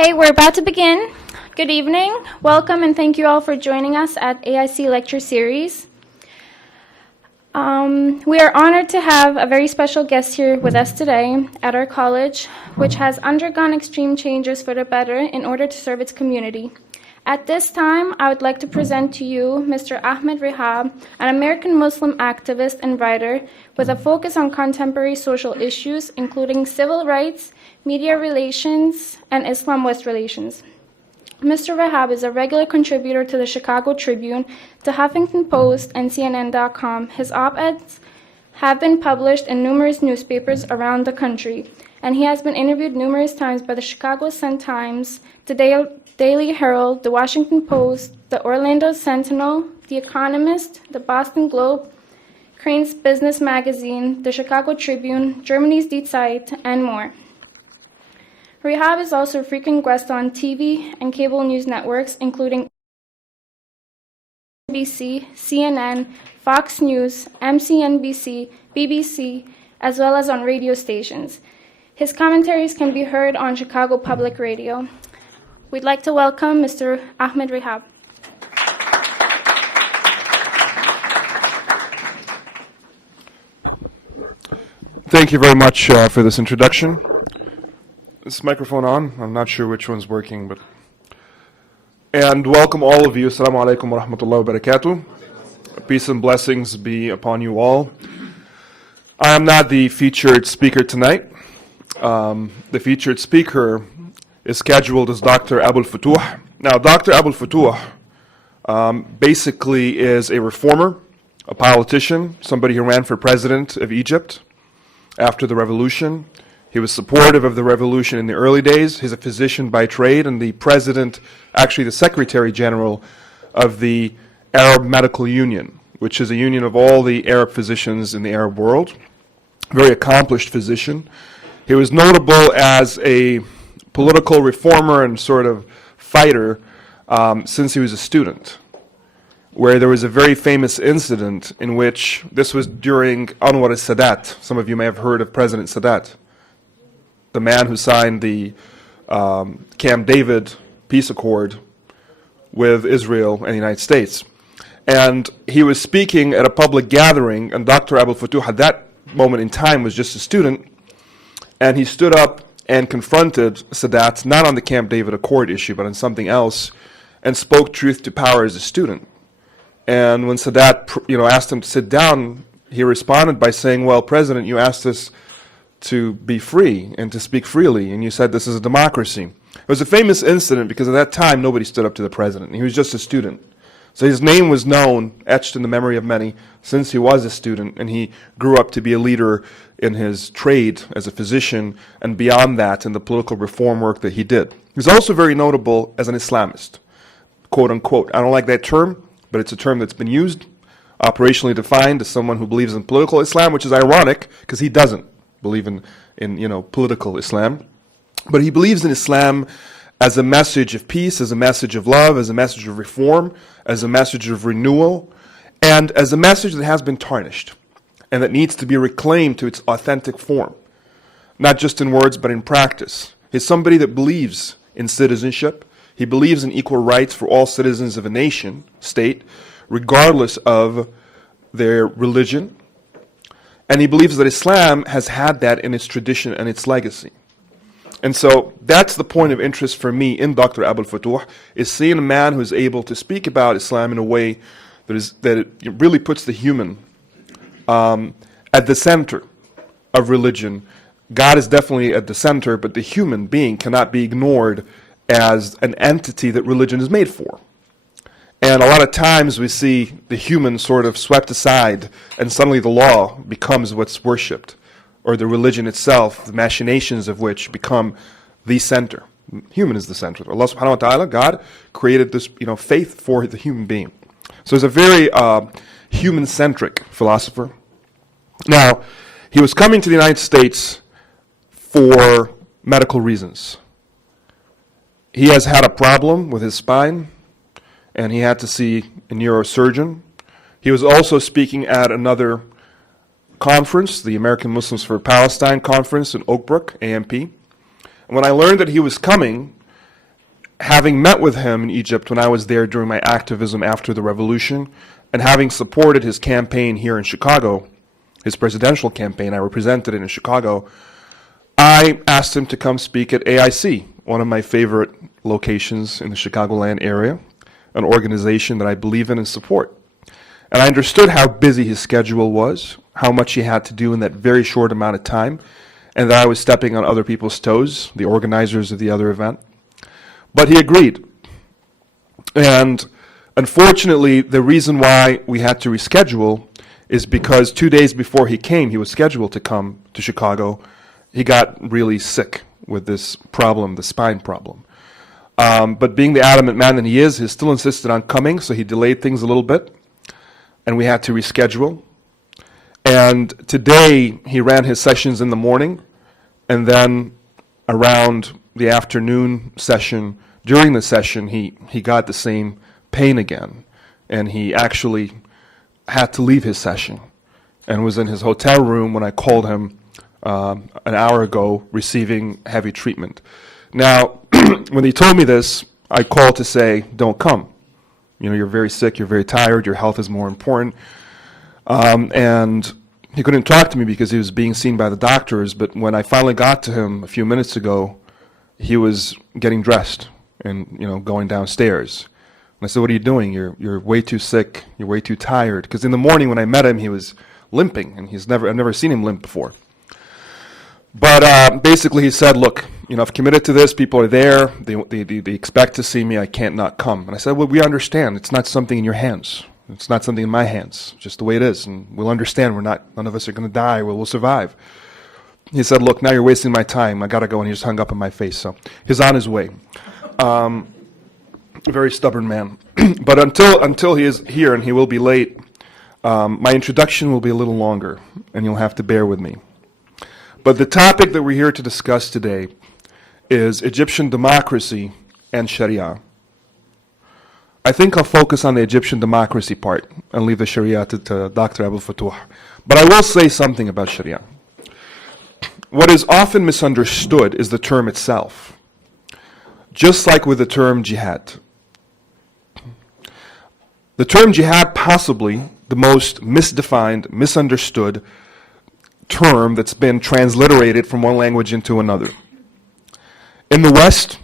Okay, we're about to begin. Good evening. Welcome and thank you all for joining us at AIC Lecture Series. We are honored to have a very special guest here with us today at our college, which has undergone extreme changes for the better in order to serve its community. At this time, I would like to present to you Mr. Ahmed Rehab, an American Muslim activist and writer with a focus on contemporary social issues, including civil rights, media relations, and Islam-West relations. Mr. Rehab is a regular contributor to the Chicago Tribune, the Huffington Post, and CNN.com. His op-eds have been published in numerous newspapers around the country, and he has been interviewed numerous times by the Chicago Sun-Times, the Daily Herald, the Washington Post, the Orlando Sentinel, the Economist, the Boston Globe, Crane's Business Magazine, the Chicago Tribune, Germany's Die Zeit, and more. Rehab is also a frequent guest on TV and cable news networks, including NBC, CNN, Fox News, MSNBC, BBC, as well as on radio stations. His commentaries can be heard on Chicago Public Radio. We'd like to welcome Mr. Ahmed Rehab. Thank you very much for this introduction. Is this microphone on? I'm not sure which one's working, but... And welcome all of you. Assalamu alaikum wa rahmatullahi wa barakatuh. Peace and blessings be upon you all. I am not the featured speaker tonight. The featured speaker is scheduled as Dr. Aboul Fotouh. Now, Dr. Aboul Fotouh basically is a reformer, a politician, somebody who ran for president of Egypt after the revolution. He was supportive of the revolution in the early days. He's a physician by trade and the president, actually the secretary general of the Arab Medical Union, which is a union of all the Arab physicians in the Arab world. Very accomplished physician. He was notable as a political reformer and sort of fighter since he was a student, where there was a very famous incident in which, this was during Anwar al-Sadat. Some of you may have heard of President Sadat, the man who signed the Camp David peace accord with Israel and the United States. And he was speaking at a public gathering, and Dr. Aboul Fotouh at that moment in time was just a student, and he stood up and confronted Sadat, not on the Camp David Accord issue, but on something else, and spoke truth to power as a student. And when Sadat asked him to sit down, he responded by saying, well, President, you asked us to be free and to speak freely, and you said this is a democracy. It was a famous incident because at that time nobody stood up to the president. He was just a student. So his name was known, etched in the memory of many, since he was a student, and he grew up to be a leader in his trade as a physician, and beyond that in the political reform work that he did. He's also very notable as an Islamist, quote unquote. I don't like that term, but it's a term that's been used, operationally defined as someone who believes in political Islam, which is ironic because he doesn't believe in political Islam. But he believes in Islam as a message of peace, as a message of love, as a message of reform, as a message of renewal, and as a message that has been tarnished and that needs to be reclaimed to its authentic form, not just in words but in practice. He's somebody that believes in citizenship. He believes in equal rights for all citizens of a nation, state, regardless of their religion. And he believes that Islam has had that in its tradition and its legacy. And so that's the point of interest for me in Dr. Aboul Fotouh, is seeing a man who is able to speak about Islam in a way that it really puts the human at the center of religion. God is definitely at the center, but the human being cannot be ignored as an entity that religion is made for. And a lot of times we see the human sort of swept aside, and suddenly the law becomes what's worshipped, or the religion itself, the machinations of which become the center. Human is the center. Allah subhanahu wa ta'ala, God, created this faith for the human being. So he's a very human-centric philosopher. Now, he was coming to the United States for medical reasons. He has had a problem with his spine, and he had to see a neurosurgeon. He was also speaking at another conference, the American Muslims for Palestine conference in Oak Brook, AMP. And when I learned that he was coming, having met with him in Egypt when I was there during my activism after the revolution, and having supported his campaign here in Chicago, his presidential campaign, I represented it in Chicago, I asked him to come speak at AIC, one of my favorite locations in the Chicagoland area, an organization that I believe in and support. And I understood how busy his schedule was, how much he had to do in that very short amount of time, and that I was stepping on other people's toes, the organizers of the other event. But he agreed. And unfortunately, the reason why we had to reschedule is because 2 days before he came, he was scheduled to come to Chicago, he got really sick with this problem, the spine problem. But being the adamant man that he is, he still insisted on coming, so he delayed things a little bit, and we had to reschedule. And today, he ran his sessions in the morning, and then around the afternoon session, during the session, he got the same pain again, and he actually had to leave his session and was in his hotel room when I called him an hour ago, receiving heavy treatment. Now, when he told me this, I called to say, don't come. You know, you're very sick, you're very tired, your health is more important. And he couldn't talk to me because he was being seen by the doctors, but when I finally got to him a few minutes ago, he was getting dressed and, you know, going downstairs. And I said, what are you doing? You're way too sick, you're way too tired. Because in the morning when I met him, he was limping, and I've never seen him limp before. But basically he said, look, you know, I've committed to this, people are there, they expect to see me, I can't not come. And I said, well, we understand, it's not something in your hands. It's not something in my hands, just the way it is, and we'll understand, none of us are going to die, we'll survive. He said, look, now you're wasting my time, I gotta go, and he just hung up in my face, so he's on his way. Very stubborn man. But until he is here, and he will be late, my introduction will be a little longer, and you'll have to bear with me. But the topic that we're here to discuss today is Egyptian democracy and Sharia. I think I'll focus on the Egyptian democracy part and leave the Sharia to Dr. Aboul Fotouh. But I will say something about Sharia. What is often misunderstood is the term itself, just like with the term jihad. The term jihad, possibly the most misdefined, misunderstood term that's been transliterated from one language into another. In the West,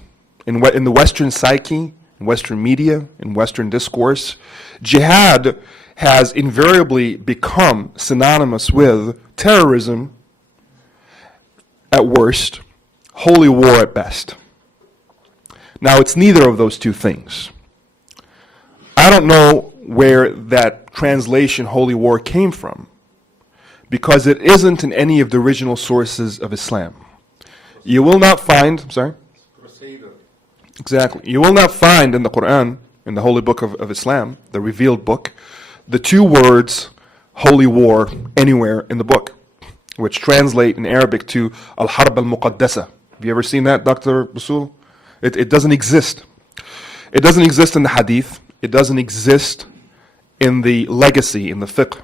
in the Western psyche, in Western media, in Western discourse, jihad has invariably become synonymous with terrorism at worst, holy war at best. Now, it's neither of those two things. I don't know where that translation, holy war, came from, because it isn't in any of the original sources of Islam. You will not find, Crusader. Exactly. You will not find in the Quran, in the holy book of Islam, the revealed book, the two words holy war anywhere in the book, which translate in Arabic to al-harb al-muqaddasa. Have you ever seen that, Dr. Rasul? It doesn't exist. It doesn't exist in the hadith. It doesn't exist in the legacy, in the fiqh.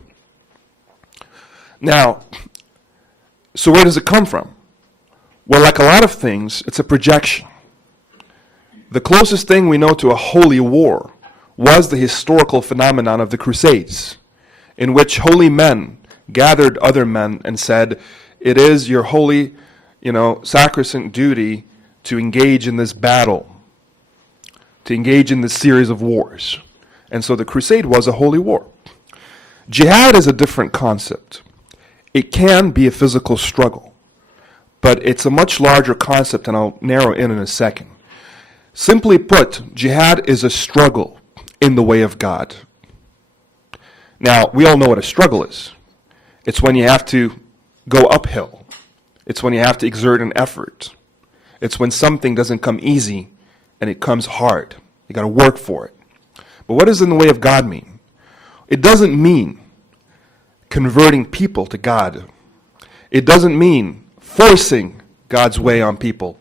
Now, so where does it come from? Well, like a lot of things, it's a projection. The closest thing we know to a holy war was the historical phenomenon of the Crusades, in which holy men gathered other men and said, it is your holy, sacrosanct duty to engage in this battle, to engage in this series of wars. And so the crusade was a holy war. Jihad is a different concept. It can be a physical struggle, but it's a much larger concept, and I'll narrow in a second. Simply put, jihad is a struggle in the way of God. Now, we all know what a struggle is. It's when you have to go uphill. It's when you have to exert an effort. It's when something doesn't come easy and it comes hard. You got to work for it. But what does in the way of God mean? It doesn't mean converting people to God. It doesn't mean forcing God's way on people.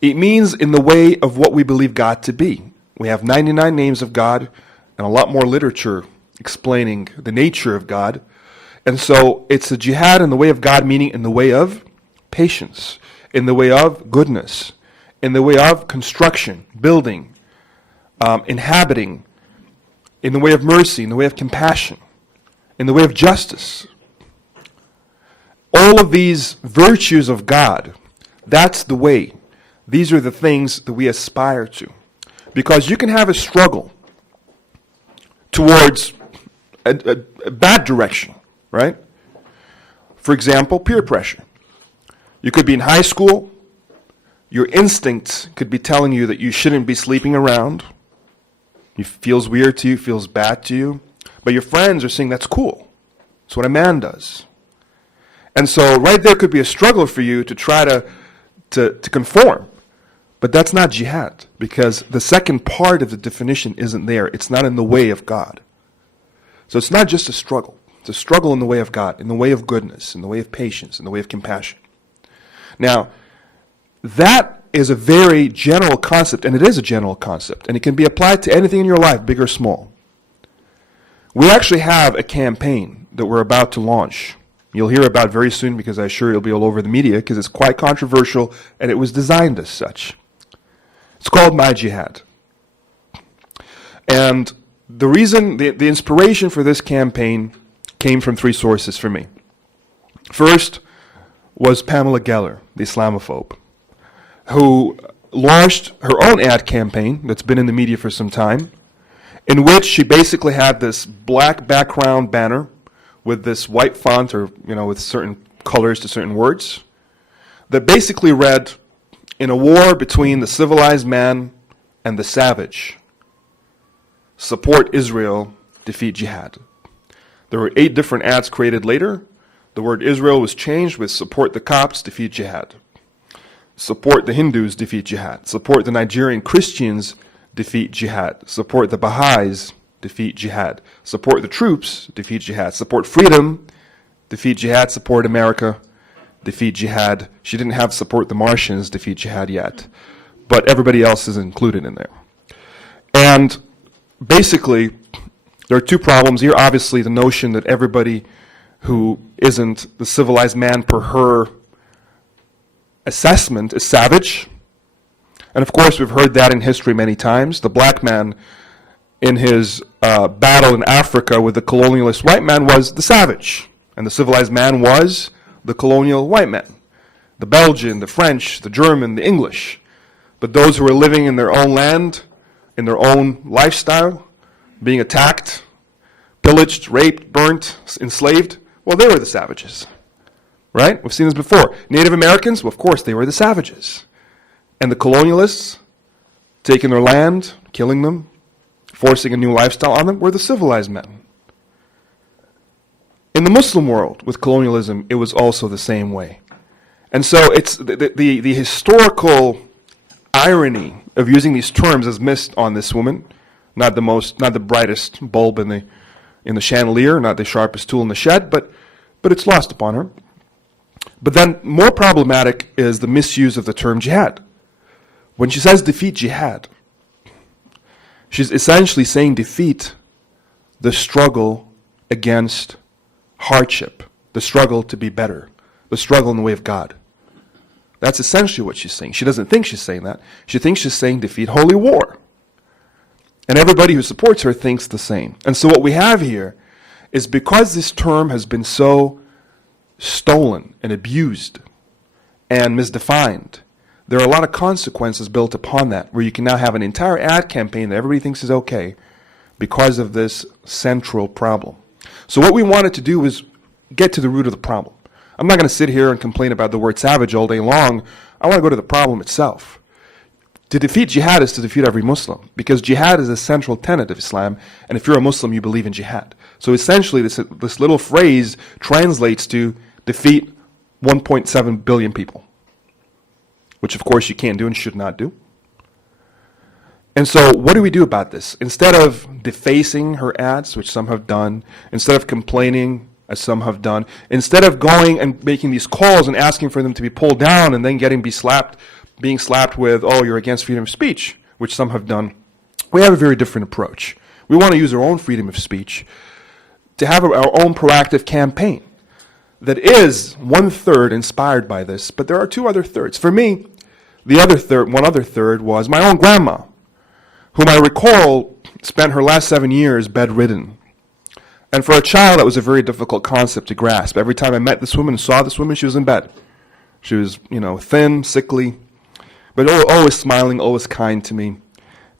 It means in the way of what we believe God to be. We have 99 names of God and a lot more literature explaining the nature of God. And so it's a jihad in the way of God, meaning in the way of patience, in the way of goodness, in the way of construction, building, inhabiting, in the way of mercy, in the way of compassion, in the way of justice. All of these virtues of God, that's the way. These are the things that we aspire to. Because you can have a struggle towards a bad direction, right? For example, peer pressure. You could be in high school. Your instincts could be telling you that you shouldn't be sleeping around. It feels weird to you, feels bad to you. But your friends are saying that's cool. It's what a man does. And so right there could be a struggle for you to try to conform. But that's not jihad, because the second part of the definition isn't there. It's not in the way of God. So it's not just a struggle. It's a struggle in the way of God, in the way of goodness, in the way of patience, in the way of compassion. Now, that is a very general concept, and it is a general concept, and it can be applied to anything in your life, big or small. We actually have a campaign that we're about to launch. You'll hear about very soon, because I'm sure it'll be all over the media, because it's quite controversial, and it was designed as such. It's called My Jihad. And the reason, the inspiration for this campaign came from three sources for me. First was Pamela Geller, the Islamophobe, who launched her own ad campaign that's been in the media for some time, in which she basically had this black background banner with this white font, or with certain colors to certain words, that basically read, "In a war between the civilized man and the savage, support Israel, defeat jihad." There were 8 different ads created later. The word Israel was changed with "support the Copts, defeat jihad." Support the Hindus, defeat jihad. Support the Nigerian Christians, defeat jihad. Support the Baha'is, defeat jihad. Support the troops, defeat jihad. Support freedom, defeat jihad. Support America, defeat jihad. She didn't have support the Martians, defeat jihad yet. But everybody else is included in there. And basically, there are 2 problems here. Obviously, the notion that everybody who isn't the civilized man per her assessment is savage. And of course, we've heard that in history many times. The black man in his battle in Africa with the colonialist white man was the savage. And the civilized man was the colonial white man. The Belgian, the French, the German, the English. But those who were living in their own land, in their own lifestyle, being attacked, pillaged, raped, burnt, enslaved, well, they were the savages. Right? We've seen this before. Native Americans, well, of course, they were the savages. And the colonialists, taking their land, killing them, forcing a new lifestyle on them, were the civilized men. In the Muslim world, with colonialism, it was also the same way. And so it's the historical irony of using these terms is missed on this woman. Not the brightest bulb in the chandelier, not the sharpest tool in the shed, but it's lost upon her. But then more problematic is the misuse of the term jihad. When she says defeat jihad, she's essentially saying defeat the struggle against hardship, the struggle to be better, the struggle in the way of God. That's essentially what she's saying. She doesn't think she's saying that. She thinks she's saying defeat holy war. And everybody who supports her thinks the same. And so what we have here is, because this term has been so stolen and abused and misdefined, there are a lot of consequences built upon that, where you can now have an entire ad campaign that everybody thinks is okay because of this central problem. So what we wanted to do was get to the root of the problem. I'm not going to sit here and complain about the word savage all day long. I want to go to the problem itself. To defeat jihad is to defeat every Muslim, because jihad is a central tenet of Islam, and if you're a Muslim, you believe in jihad. So essentially, this little phrase translates to defeat 1.7 billion people, which of course you can't do and should not do. And so what do we do about this? Instead of defacing her ads, which some have done, instead of complaining, as some have done, instead of going and making these calls and asking for them to be pulled down and then being slapped with, "Oh, you're against freedom of speech," which some have done, we have a very different approach. We want to use our own freedom of speech to have our own proactive campaign that is 1/3 inspired by this, but there are 2 other thirds. For me, one other third was my own grandma, whom I recall spent her last 7 years bedridden. And for a child, that was a very difficult concept to grasp. Every time I met this woman and saw this woman, she was in bed. She was, thin, sickly, but always smiling, always kind to me,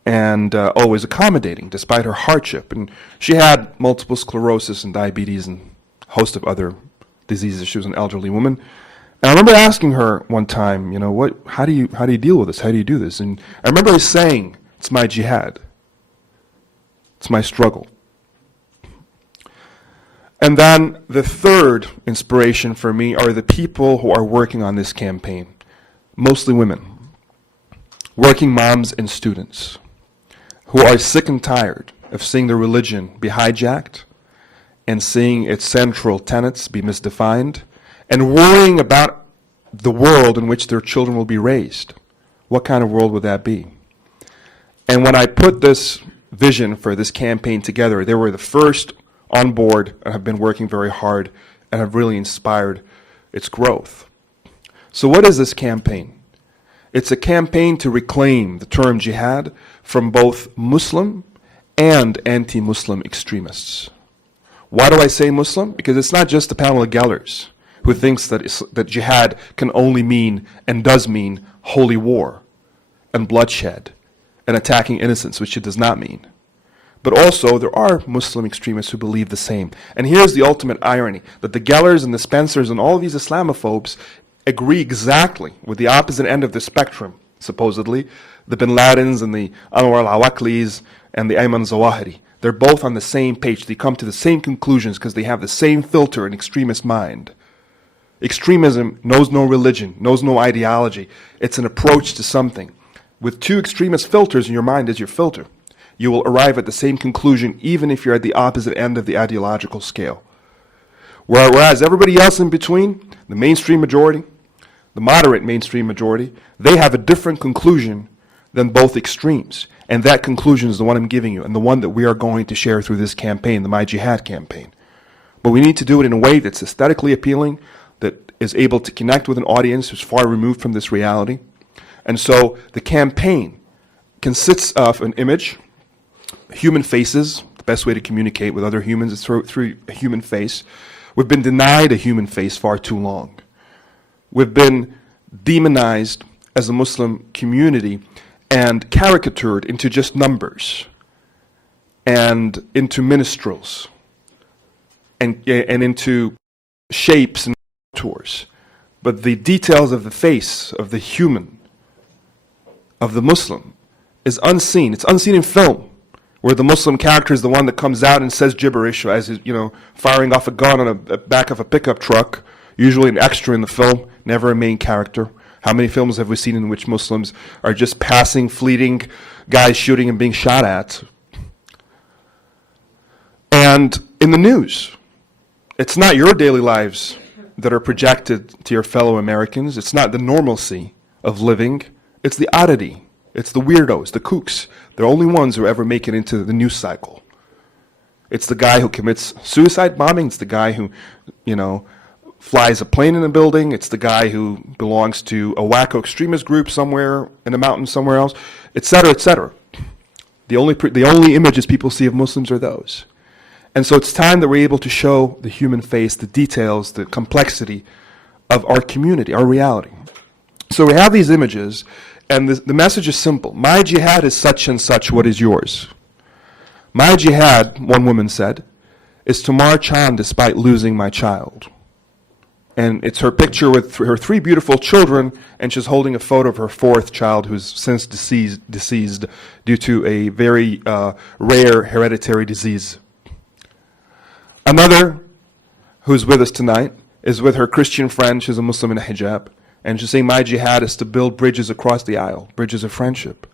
and always accommodating despite her hardship. And she had multiple sclerosis and diabetes and a host of other diseases. She was an elderly woman. And I remember asking her one time, how do you deal with this? How do you do this? And I remember her saying, it's my jihad. It's my struggle. And then the third inspiration for me are the people who are working on this campaign, mostly women, working moms and students, who are sick and tired of seeing their religion be hijacked and seeing its central tenets be misdefined, and worrying about the world in which their children will be raised. What kind of world would that be? And when I put this vision for this campaign together, they were the first on board and have been working very hard and have really inspired its growth. So what is this campaign? It's a campaign to reclaim the term jihad from both Muslim and anti-Muslim extremists. Why do I say Muslim? Because it's not just the panel of Gellers who thinks that jihad can only mean and does mean holy war and bloodshed and attacking innocents, which it does not mean. But also, there are Muslim extremists who believe the same. And here's the ultimate irony, that the Gellers and the Spencers and all of these Islamophobes agree exactly with the opposite end of the spectrum, supposedly, the Bin Ladens and the Anwar al-Awaklis and the Ayman Zawahiri. They're both on the same page. They come to the same conclusions because they have the same filter in extremist mind. Extremism knows no religion, knows no ideology. It's an approach to something. With two extremist filters in your mind as your filter, you will arrive at the same conclusion even if you're at the opposite end of the ideological scale. Whereas everybody else in between, the mainstream majority, the moderate mainstream majority, they have a different conclusion than both extremes. And that conclusion is the one I'm giving you, and the one that we are going to share through this campaign, the My Jihad campaign. But we need to do it in a way that's aesthetically appealing, that is able to connect with an audience who's far removed from this reality. And so the campaign consists of an image, human faces. The best way to communicate with other humans is through a human face. We've been denied a human face far too long. We've been demonized as a Muslim community and caricatured into just numbers and into minstrels and into shapes and contours. But the details of the face of the human, of the Muslim, is unseen. It's unseen in film, where the Muslim character is the one that comes out and says gibberish as he's, firing off a gun on the back of a pickup truck, usually an extra in the film, never a main character. How many films have we seen in which Muslims are just passing, fleeting guys shooting and being shot at? And in the news, it's not your daily lives that are projected to your fellow Americans. It's not the normalcy of living. It's the oddity. It's the weirdos, the kooks. They're the only ones who ever make it into the news cycle. It's the guy who commits suicide bombing. It's the guy who, flies a plane in a building. It's the guy who belongs to a wacko extremist group somewhere in a mountain somewhere else, etc., etc. The only images people see of Muslims are those. And so it's time that we're able to show the human face, the details, the complexity of our community, our reality. So we have these images, and the message is simple. My jihad is such and such, what is yours? My jihad, one woman said, is to march on despite losing my child. And it's her picture with her 3 beautiful children, and she's holding a photo of her 4th child who's since deceased due to a very rare hereditary disease. Another who's with us tonight is with her Christian friend. She's a Muslim in a hijab. And she's saying, my jihad is to build bridges across the aisle, bridges of friendship.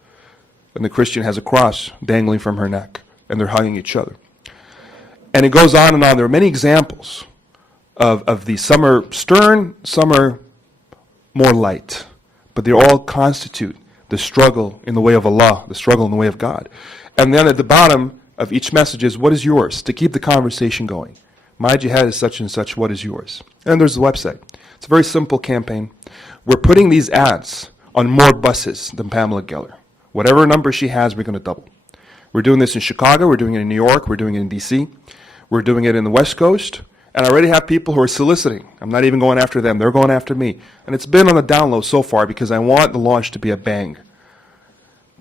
And the Christian has a cross dangling from her neck, and they're hugging each other. And it goes on and on. There are many examples of these. Some are stern, some are more light. But they all constitute the struggle in the way of Allah, the struggle in the way of God. And then at the bottom of each message is, what is yours? To keep the conversation going. My jihad is such and such, what is yours? And there's the website. It's a very simple campaign. We're putting these ads on more buses than Pamela Geller. Whatever number she has, we're going to double. We're doing this in Chicago, we're doing it in New York, we're doing it in DC, we're doing it in the West Coast, and I already have people who are soliciting. I'm not even going after them, they're going after me. And it's been on the down low so far because I want the launch to be a bang.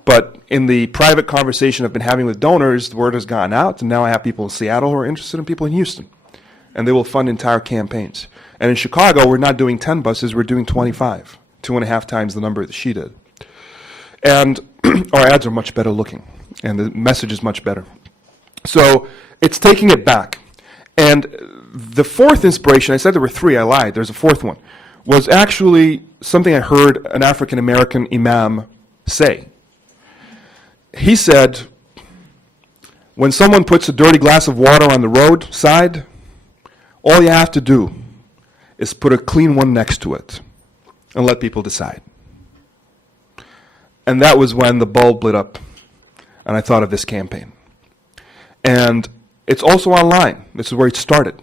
But in the private conversation I've been having with donors, the word has gotten out, and now I have people in Seattle who are interested and people in Houston. And they will fund entire campaigns. And in Chicago, we're not doing 10 buses, we're doing 25, 2.5 times the number that she did. And our ads are much better looking, and the message is much better. So it's taking it back. And the fourth inspiration, I said there were three, I lied, there's a fourth one, was actually something I heard an African-American imam say. He said, when someone puts a dirty glass of water on the roadside, all you have to do is put a clean one next to it and let people decide. And that was when the bulb lit up and I thought of this campaign. And it's also online. This is where it started.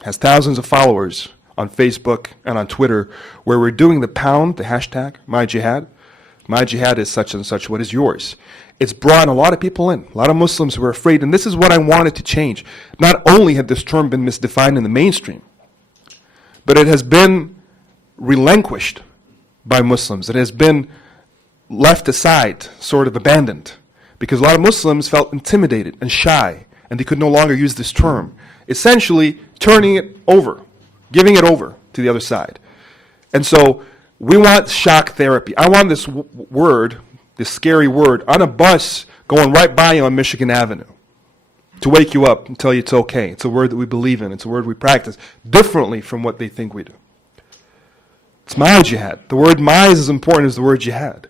It has thousands of followers on Facebook and on Twitter where we're doing the pound, the hashtag, my jihad. My jihad is such and such, what is yours? It's brought a lot of people in, a lot of Muslims who are afraid, and this is what I wanted to change. Not only had this term been misdefined in the mainstream, but it has been relinquished by Muslims. It has been left aside, sort of abandoned, because a lot of Muslims felt intimidated and shy, and they could no longer use this term, essentially turning it over, giving it over to the other side. And so we want shock therapy. I want this word, this scary word, on a bus going right by you on Michigan Avenue to wake you up and tell you it's okay. It's a word that we believe in. It's a word we practice differently from what they think we do. It's my jihad. The word my is as important as the word jihad.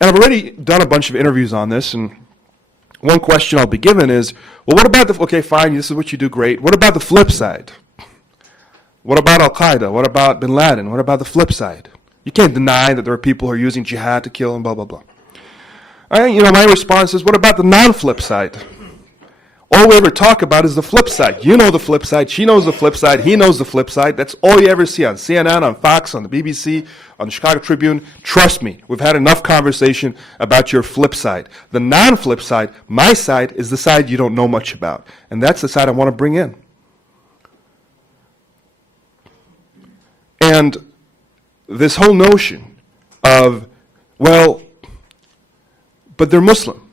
And I've already done a bunch of interviews on this, and one question I'll be given is, well, what about the, okay, fine, this is what you do, great. What about the flip side? What about Al-Qaeda? What about Bin Laden? What about the flip side? You can't deny that there are people who are using jihad to kill and blah, blah, blah. My response is, what about the non-flip side? All we ever talk about is the flip side. You know the flip side, she knows the flip side, he knows the flip side. That's all you ever see on CNN, on Fox, on the BBC, on the Chicago Tribune. Trust me, we've had enough conversation about your flip side. The non-flip side, my side, is the side you don't know much about. And that's the side I want to bring in. And this whole notion of, well, but they're Muslim.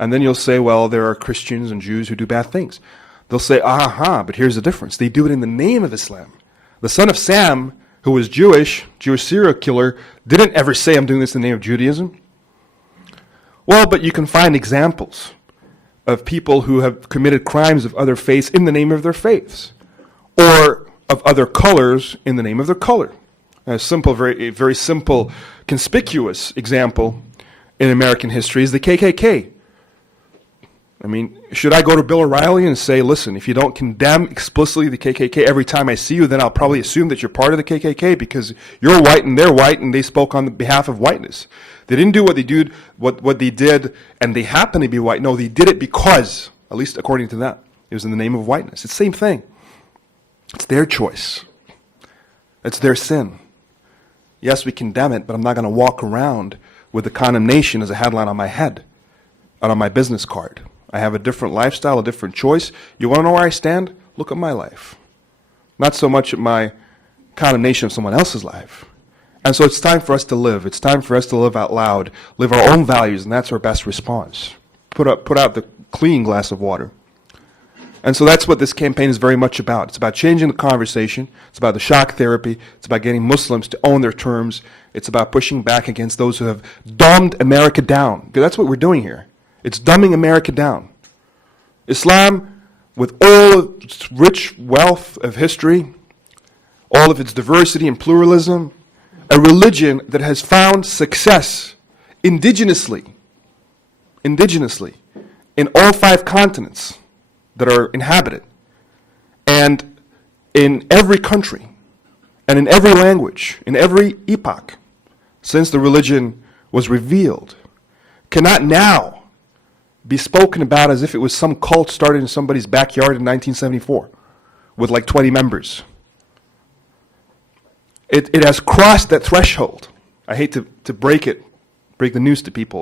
And then you'll say, well, there are Christians and Jews who do bad things. They'll say, but here's the difference. They do it in the name of Islam. The son of Sam, who was Jewish serial killer, didn't ever say, I'm doing this in the name of Judaism. Well, but you can find examples of people who have committed crimes of other faiths in the name of their faiths, or of other colors in the name of their color. A simple, very simple, conspicuous example in American history is the KKK. I mean, should I go to Bill O'Reilly and say, listen, if you don't condemn explicitly the KKK every time I see you, then I'll probably assume that you're part of the KKK because you're white and they're white and they spoke on behalf of whiteness. They didn't do what they did and they happen to be white. No, they did it because, at least according to that, it was in the name of whiteness. It's the same thing. It's their choice. It's their sin. Yes, we condemn it, but I'm not going to walk around with the condemnation as a headline on my head and on my business card. I have a different lifestyle, a different choice. You want to know where I stand? Look at my life. Not so much at my condemnation of someone else's life. And so it's time for us to live. It's time for us to live out loud, live our own values, and that's our best response. Put out the clean glass of water. And so that's what this campaign is very much about. It's about changing the conversation. It's about the shock therapy. It's about getting Muslims to own their terms. It's about pushing back against those who have dumbed America down. Because that's what we're doing here. It's dumbing America down. Islam, with all of its rich wealth of history, all of its diversity and pluralism, a religion that has found success indigenously in all 5 continents that are inhabited, and in every country, and in every language, in every epoch, since the religion was revealed, cannot now be spoken about as if it was some cult started in somebody's backyard in 1974 with like 20 members. It has crossed that threshold. I hate to break it break the news to people.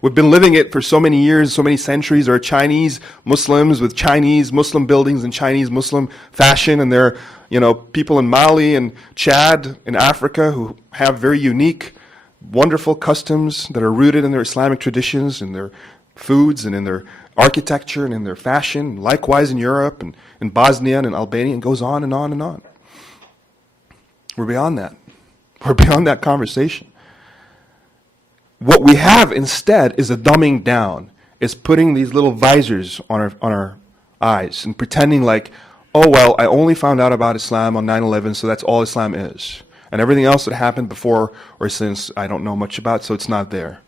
We've been living it for so many years, so many centuries. There are Chinese Muslims with Chinese Muslim buildings and Chinese Muslim fashion, and there are, people in Mali and Chad in Africa who have very unique, wonderful customs that are rooted in their Islamic traditions, in their foods and in their architecture and in their fashion. Likewise in Europe and in Bosnia and in Albania, and goes on and on and on. We're beyond that. We're beyond that conversation. What we have instead is a dumbing down, is putting these little visors on our eyes and pretending like, oh, well, I only found out about Islam on 9/11, so that's all Islam is. And everything else that happened before or since, I don't know much about, so it's not there.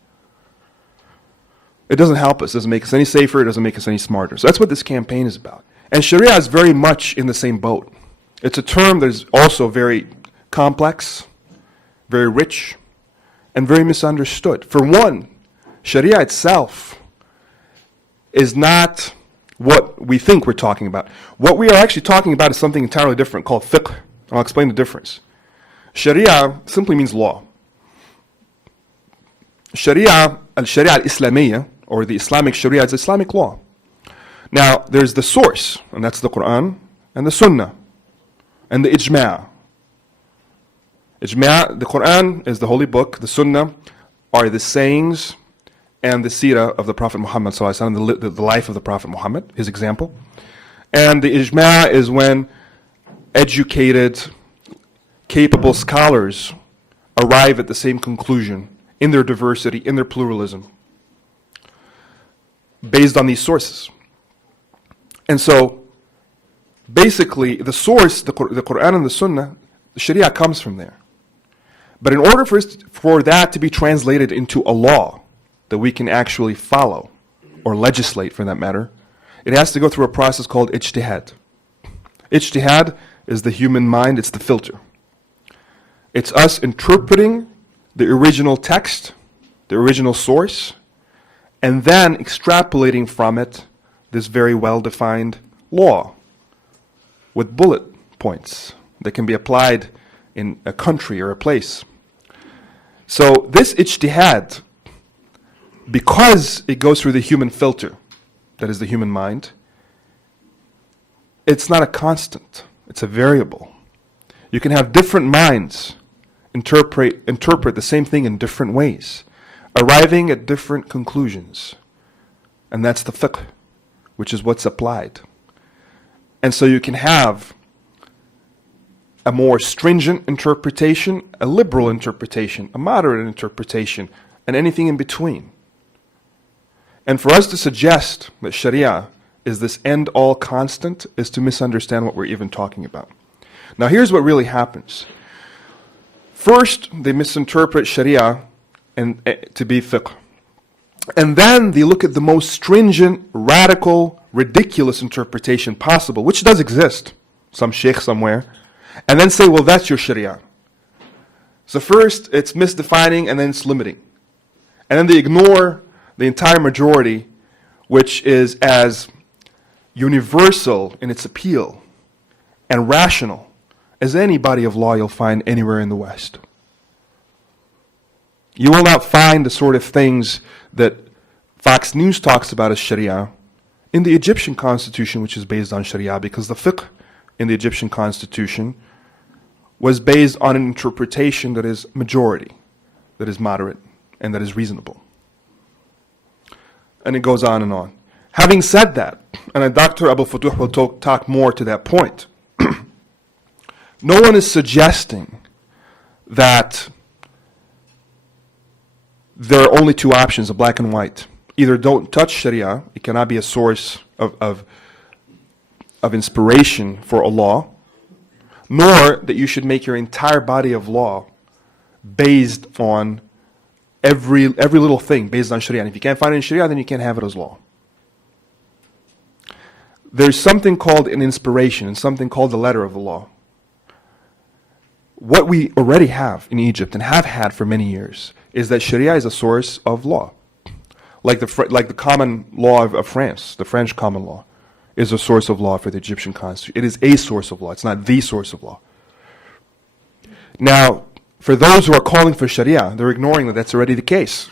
It doesn't help us. It doesn't make us any safer. It doesn't make us any smarter. So that's what this campaign is about. And Sharia is very much in the same boat. It's a term that is also very complex, very rich, and very misunderstood. For one, Sharia itself is not what we think we're talking about. What we are actually talking about is something entirely different called fiqh. I'll explain the difference. Sharia simply means law. Sharia, al-Sharia al-Islamiyya, or the Islamic Sharia, is Islamic law. Now, there's the source, and that's the Quran, and the Sunnah, and the Ijma'. Ijma', the Quran is the holy book, the Sunnah are the sayings and the seerah of the Prophet Muhammad, the life of the Prophet Muhammad, his example. And the Ijma' is when educated, capable scholars arrive at the same conclusion in their diversity, in their pluralism, based on these sources. And so, basically, the source, the Quran and the Sunnah, the Sharia comes from there. But in order for that to be translated into a law that we can actually follow, or legislate for that matter, it has to go through a process called ijtihad. Ijtihad is the human mind, it's the filter. It's us interpreting the original text, the original source, and then extrapolating from it this very well-defined law with bullet points that can be applied in a country or a place. So this ijtihad, because it goes through the human filter, that is the human mind, it's not a constant, it's a variable. You can have different minds interpret the same thing in different ways, arriving at different conclusions. And that's the fiqh, which is what's applied. And so you can have a more stringent interpretation, a liberal interpretation, a moderate interpretation, and anything in between. And for us to suggest that Sharia is this end-all constant is to misunderstand what we're even talking about. Now here's what really happens. First, they misinterpret Sharia to be fiqh. And then they look at the most stringent, radical, ridiculous interpretation possible, which does exist, some sheikh somewhere, and then say, well, that's your Sharia. So first, it's misdefining, and then it's limiting. And then they ignore the entire majority, which is as universal in its appeal and rational as any body of law you'll find anywhere in the West. You will not find the sort of things that Fox News talks about as Sharia in the Egyptian constitution, which is based on Sharia, because the fiqh in the Egyptian constitution was based on an interpretation that is majority, that is moderate, and that is reasonable. And it goes on and on. Having said that, and Dr. Aboul Fotouh will talk more to that point, no one is suggesting that there are only two options, a black and white. Either don't touch Sharia, it cannot be a source of inspiration for a law, nor that you should make your entire body of law based on every little thing based on Sharia. And if you can't find it in Sharia, then you can't have it as law. There's something called an inspiration and something called the letter of the law. What we already have in Egypt and have had for many years is that Sharia is a source of law. Like the common law of France, the French common law, is a source of law for the Egyptian constitution. It is a source of law. It's not the source of law. Now, for those who are calling for Sharia, they're ignoring that that's already the case.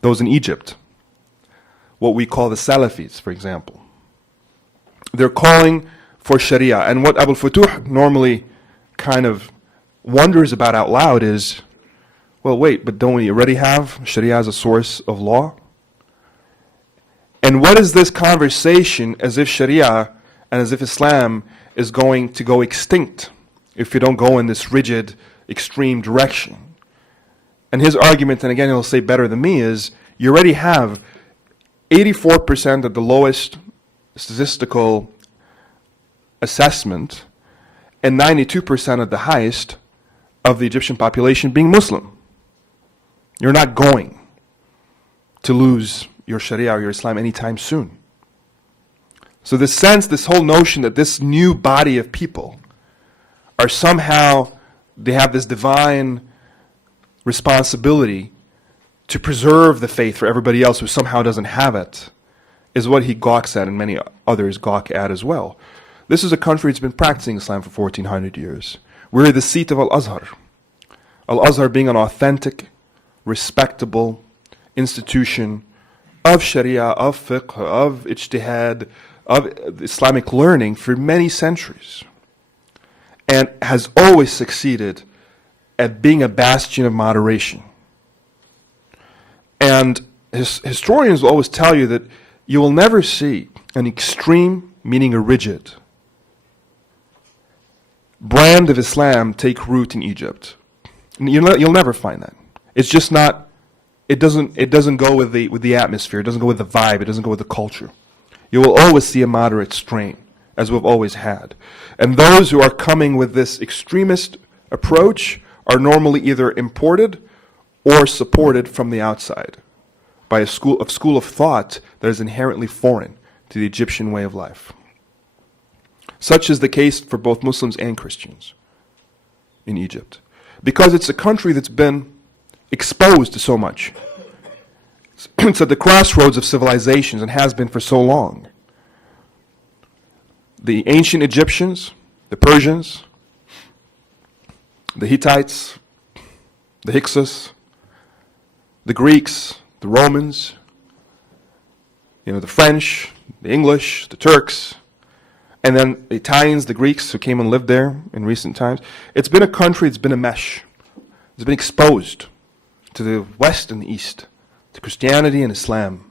those in Egypt, what we call the Salafis, for example. They're calling for Sharia. And what Aboul Fotouh normally kind of wonders about out loud is, well, wait, but don't we already have Sharia as a source of law? And what is this conversation as if Sharia and as if Islam is going to go extinct if you don't go in this rigid, extreme direction? And his argument, and again he'll say better than me, is you already have 84% at the lowest statistical assessment and 92% at the highest of the Egyptian population being Muslim. You're not going to lose your Sharia or your Islam anytime soon. So this whole notion that this new body of people are somehow, they have this divine responsibility to preserve the faith for everybody else who somehow doesn't have it, is what he gawks at, and many others gawk at as well. This is a country that's been practicing Islam for 1400 years. We're the seat of Al-Azhar. Al-Azhar being an authentic, respectable institution of Sharia, of fiqh, of ijtihad, of Islamic learning for many centuries, and has always succeeded at being a bastion of moderation. And historians will always tell you that you will never see an extreme, meaning a rigid, brand of Islam take root in Egypt. You'll never find that. It's just not. It doesn't go with the atmosphere. It doesn't go with the vibe. It doesn't go with the culture. You will always see a moderate strain, as we've always had. And those who are coming with this extremist approach are normally either imported or supported from the outside by a school of thought that is inherently foreign to the Egyptian way of life. Such is the case for both Muslims and Christians in Egypt, because it's a country that's been exposed to so much. It's at the crossroads of civilizations and has been for so long. The ancient Egyptians, the Persians, the Hittites, the Hyksos, the Greeks, the Romans, the French, the English, the Turks, and then the Italians, the Greeks who came and lived there in recent times. It's been a country that's been a mesh. It's been exposed to the West and the East, to Christianity and Islam.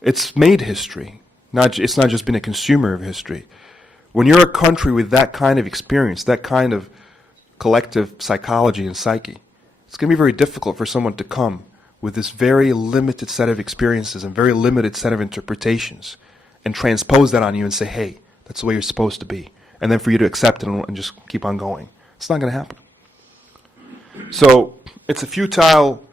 It's made history. It's not just been a consumer of history. When you're a country with that kind of experience, that kind of collective psychology and psyche, it's going to be very difficult for someone to come with this very limited set of experiences and very limited set of interpretations and transpose that on you and say, hey, that's the way you're supposed to be. And then for you to accept it and just keep on going. It's not going to happen. So it's a futile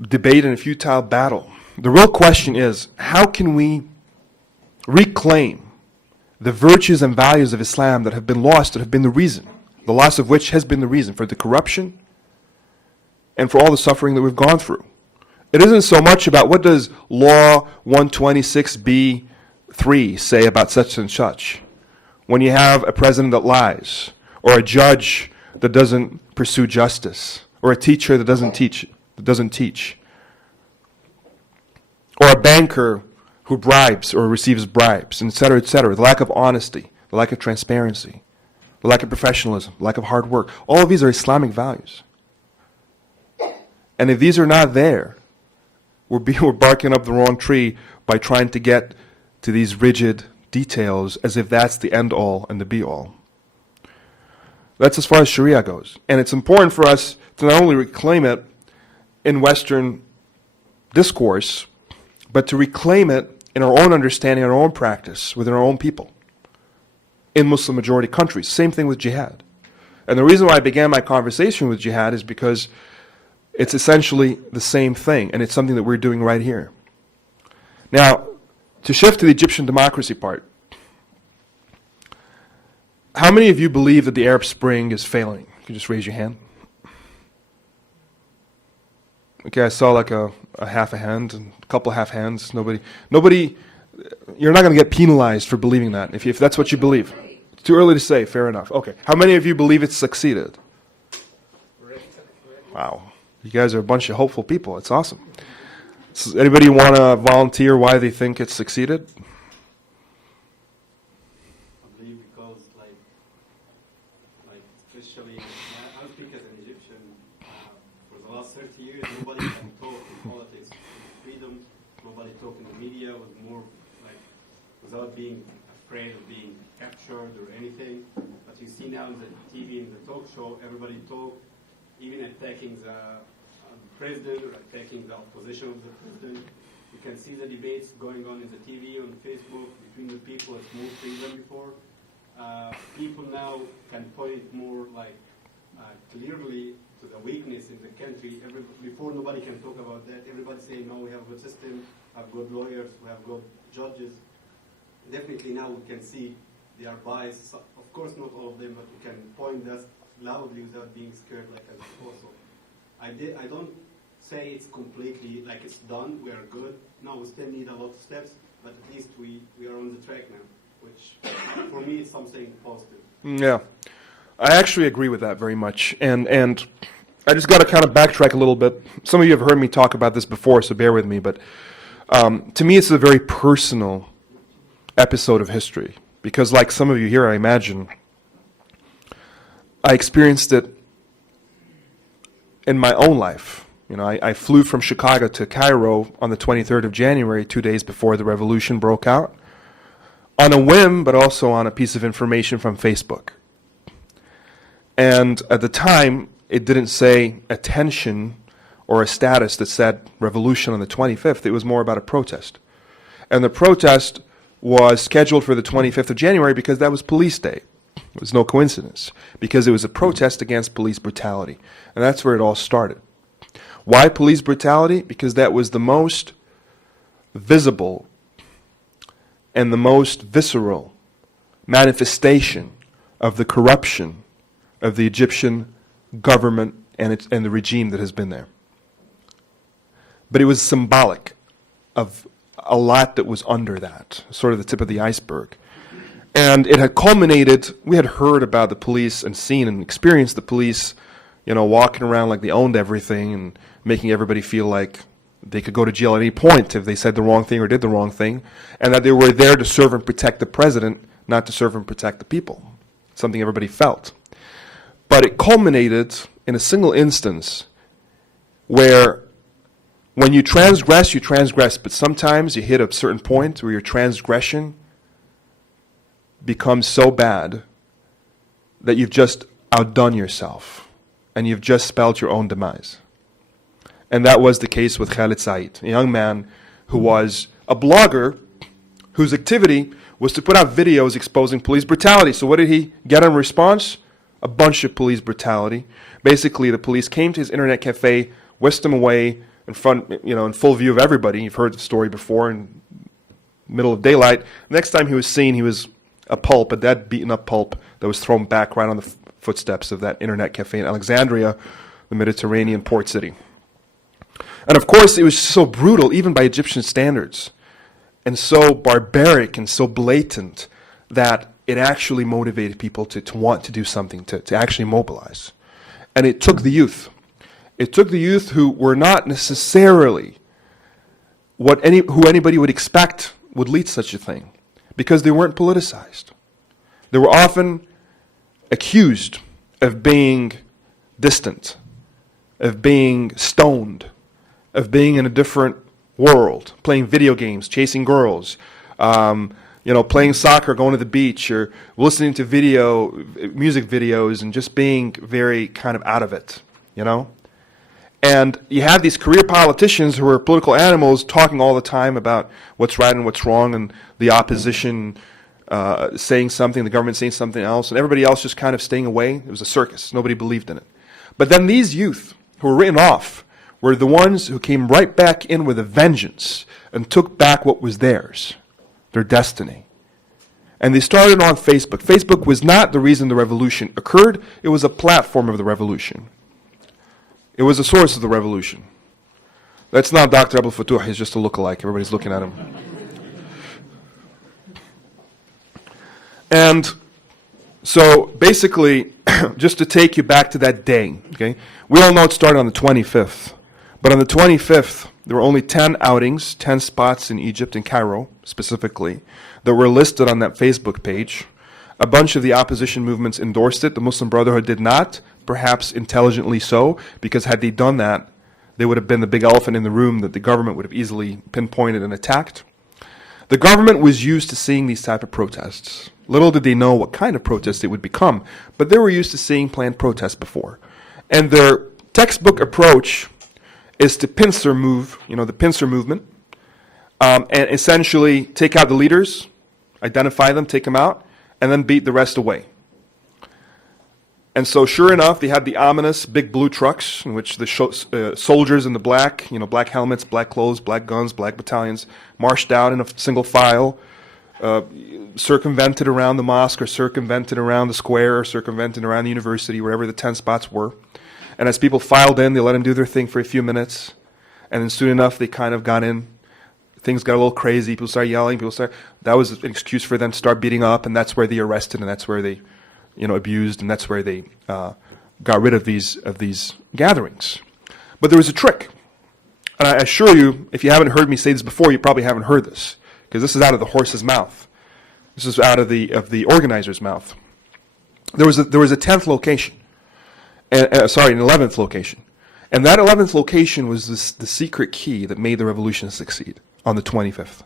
debate and a futile battle. The real question is, how can we reclaim the virtues and values of Islam that have been lost, that have been the reason, the loss of which has been the reason for the corruption and for all the suffering that we've gone through? It isn't so much about what does Law 126b(3) say about such and such. When you have a president that lies, or a judge that doesn't pursue justice, or a teacher that doesn't teach, or a banker who bribes or receives bribes, etc., etc. The lack of honesty, the lack of transparency, the lack of professionalism, the lack of hard work. All of these are Islamic values. And if these are not there, we're barking up the wrong tree by trying to get to these rigid details as if that's the end-all and the be-all. That's as far as Sharia goes. And it's important for us to not only reclaim it in Western discourse, but to reclaim it in our own understanding, our own practice, within our own people, in Muslim-majority countries. Same thing with jihad. And the reason why I began my conversation with jihad is because it's essentially the same thing, and it's something that we're doing right here. Now, to shift to the Egyptian democracy part, how many of you believe that the Arab Spring is failing? Can you just raise your hand? Okay, I saw like a half a hand and a couple of half hands. Nobody. You're not going to get penalized for believing that if that's what you believe. It's too early to say. Fair enough. Okay. How many of you believe it's succeeded? Wow. You guys are a bunch of hopeful people. It's awesome. So anybody want to volunteer why they think it's succeeded? I believe because, especially, I speak as an Egyptian, for the last 30 years, nobody can talk in politics with freedom. Nobody talk in the media with more, without being afraid of being captured or anything. But you see now in the TV, in the talk show, everybody talk, even attacking the president or attacking the opposition of the president. You can see the debates going on in the TV, on Facebook, between the people. It's more free than before. People now can point more clearly to the weakness in the country. Before, nobody can talk about that. Everybody saying, no, we have a good system, have good lawyers, we have good judges. Definitely now we can see they are biased. Of course, not all of them, but we can point that loudly without being scared like as before. So I don't say it's completely like it's done, we are good. No, we still need a lot of steps, but at least we are on the track now, which for me is something positive. Yeah, I actually agree with that very much. And I just got to kind of backtrack a little bit. Some of you have heard me talk about this before, so bear with me. But to me, it's a very personal episode of history. Because like some of you here, I imagine, I experienced it in my own life. You know, I flew from Chicago to Cairo on the 23rd of January, 2 days before the revolution broke out, on a whim, but also on a piece of information from Facebook. And at the time, it didn't say attention or a status that said revolution on the 25th. It was more about a protest. And the protest was scheduled for the 25th of January because that was Police Day. It was no coincidence, because it was a protest against police brutality. And that's where it all started. Why police brutality? Because that was the most visible and the most visceral manifestation of the corruption of the Egyptian government and the regime that has been there. But it was symbolic of a lot that was under that, sort of the tip of the iceberg. And it had culminated, we had heard about the police and seen and experienced the police, you know, walking around like they owned everything and making everybody feel like they could go to jail at any point if they said the wrong thing or did the wrong thing, and that they were there to serve and protect the president, not to serve and protect the people. Something everybody felt. But it culminated in a single instance where when you transgress, but sometimes you hit a certain point where your transgression becomes so bad that you've just outdone yourself and you've just spelled your own demise. And that was the case with Khalid Said, a young man who was a blogger whose activity was to put out videos exposing police brutality. So what did he get in response? A bunch of police brutality. Basically, the police came to his internet cafe, whisked him away in front, in full view of everybody. You've heard the story before, in the middle of daylight. The next time he was seen, he was a dead, beaten up pulp that was thrown back right on the footsteps of that internet cafe in Alexandria, the Mediterranean port city. And of course, it was so brutal, even by Egyptian standards, and so barbaric and so blatant that it actually motivated people to want to do something, to actually mobilize. And it took the youth. It took the youth who were not necessarily who anybody would expect would lead such a thing, because they weren't politicized. They were often accused of being distant, of being stoned, of being in a different world, playing video games, chasing girls, playing soccer, going to the beach, or listening to music videos, and just being very kind of out of it, And you have these career politicians who are political animals talking all the time about what's right and what's wrong, and the opposition saying something, the government saying something else, and everybody else just kind of staying away. It was a circus. Nobody believed in it. But then these youth who were written off were the ones who came right back in with a vengeance and took back what was theirs, their destiny. And they started on Facebook. Facebook was not the reason the revolution occurred. It was a platform of the revolution. It was the source of the revolution. That's not Dr. Aboul Fotouh. He's just a lookalike. Everybody's looking at him. And so basically, just to take you back to that day, okay? We all know it started on the 25th. But on the 25th, there were only 10 outings, 10 spots in Egypt, in Cairo specifically, that were listed on that Facebook page. A bunch of the opposition movements endorsed it. The Muslim Brotherhood did not, perhaps intelligently so, because had they done that, they would have been the big elephant in the room that the government would have easily pinpointed and attacked. The government was used to seeing these type of protests. Little did they know what kind of protest it would become, but they were used to seeing planned protests before. And their textbook approach is to pincer move, the pincer movement, and essentially take out the leaders, identify them, take them out, and then beat the rest away. And so sure enough, they had the ominous big blue trucks in which the soldiers in the black, black helmets, black clothes, black guns, black battalions marched out in a single file, circumvented around the mosque or circumvented around the square or circumvented around the university, wherever the 10 spots were. And as people filed in, they let them do their thing for a few minutes. And then soon enough, they kind of got in. Things got a little crazy. People started yelling. That was an excuse for them to start beating up. And that's where they arrested, and that's where they, abused, and that's where they got rid of these gatherings. But there was a trick. And I assure you, if you haven't heard me say this before, you probably haven't heard this, because this is out of the horse's mouth. This is out of the organizer's mouth. There was a 10th location. An 11th location. And that 11th location was the secret key that made the revolution succeed on the 25th.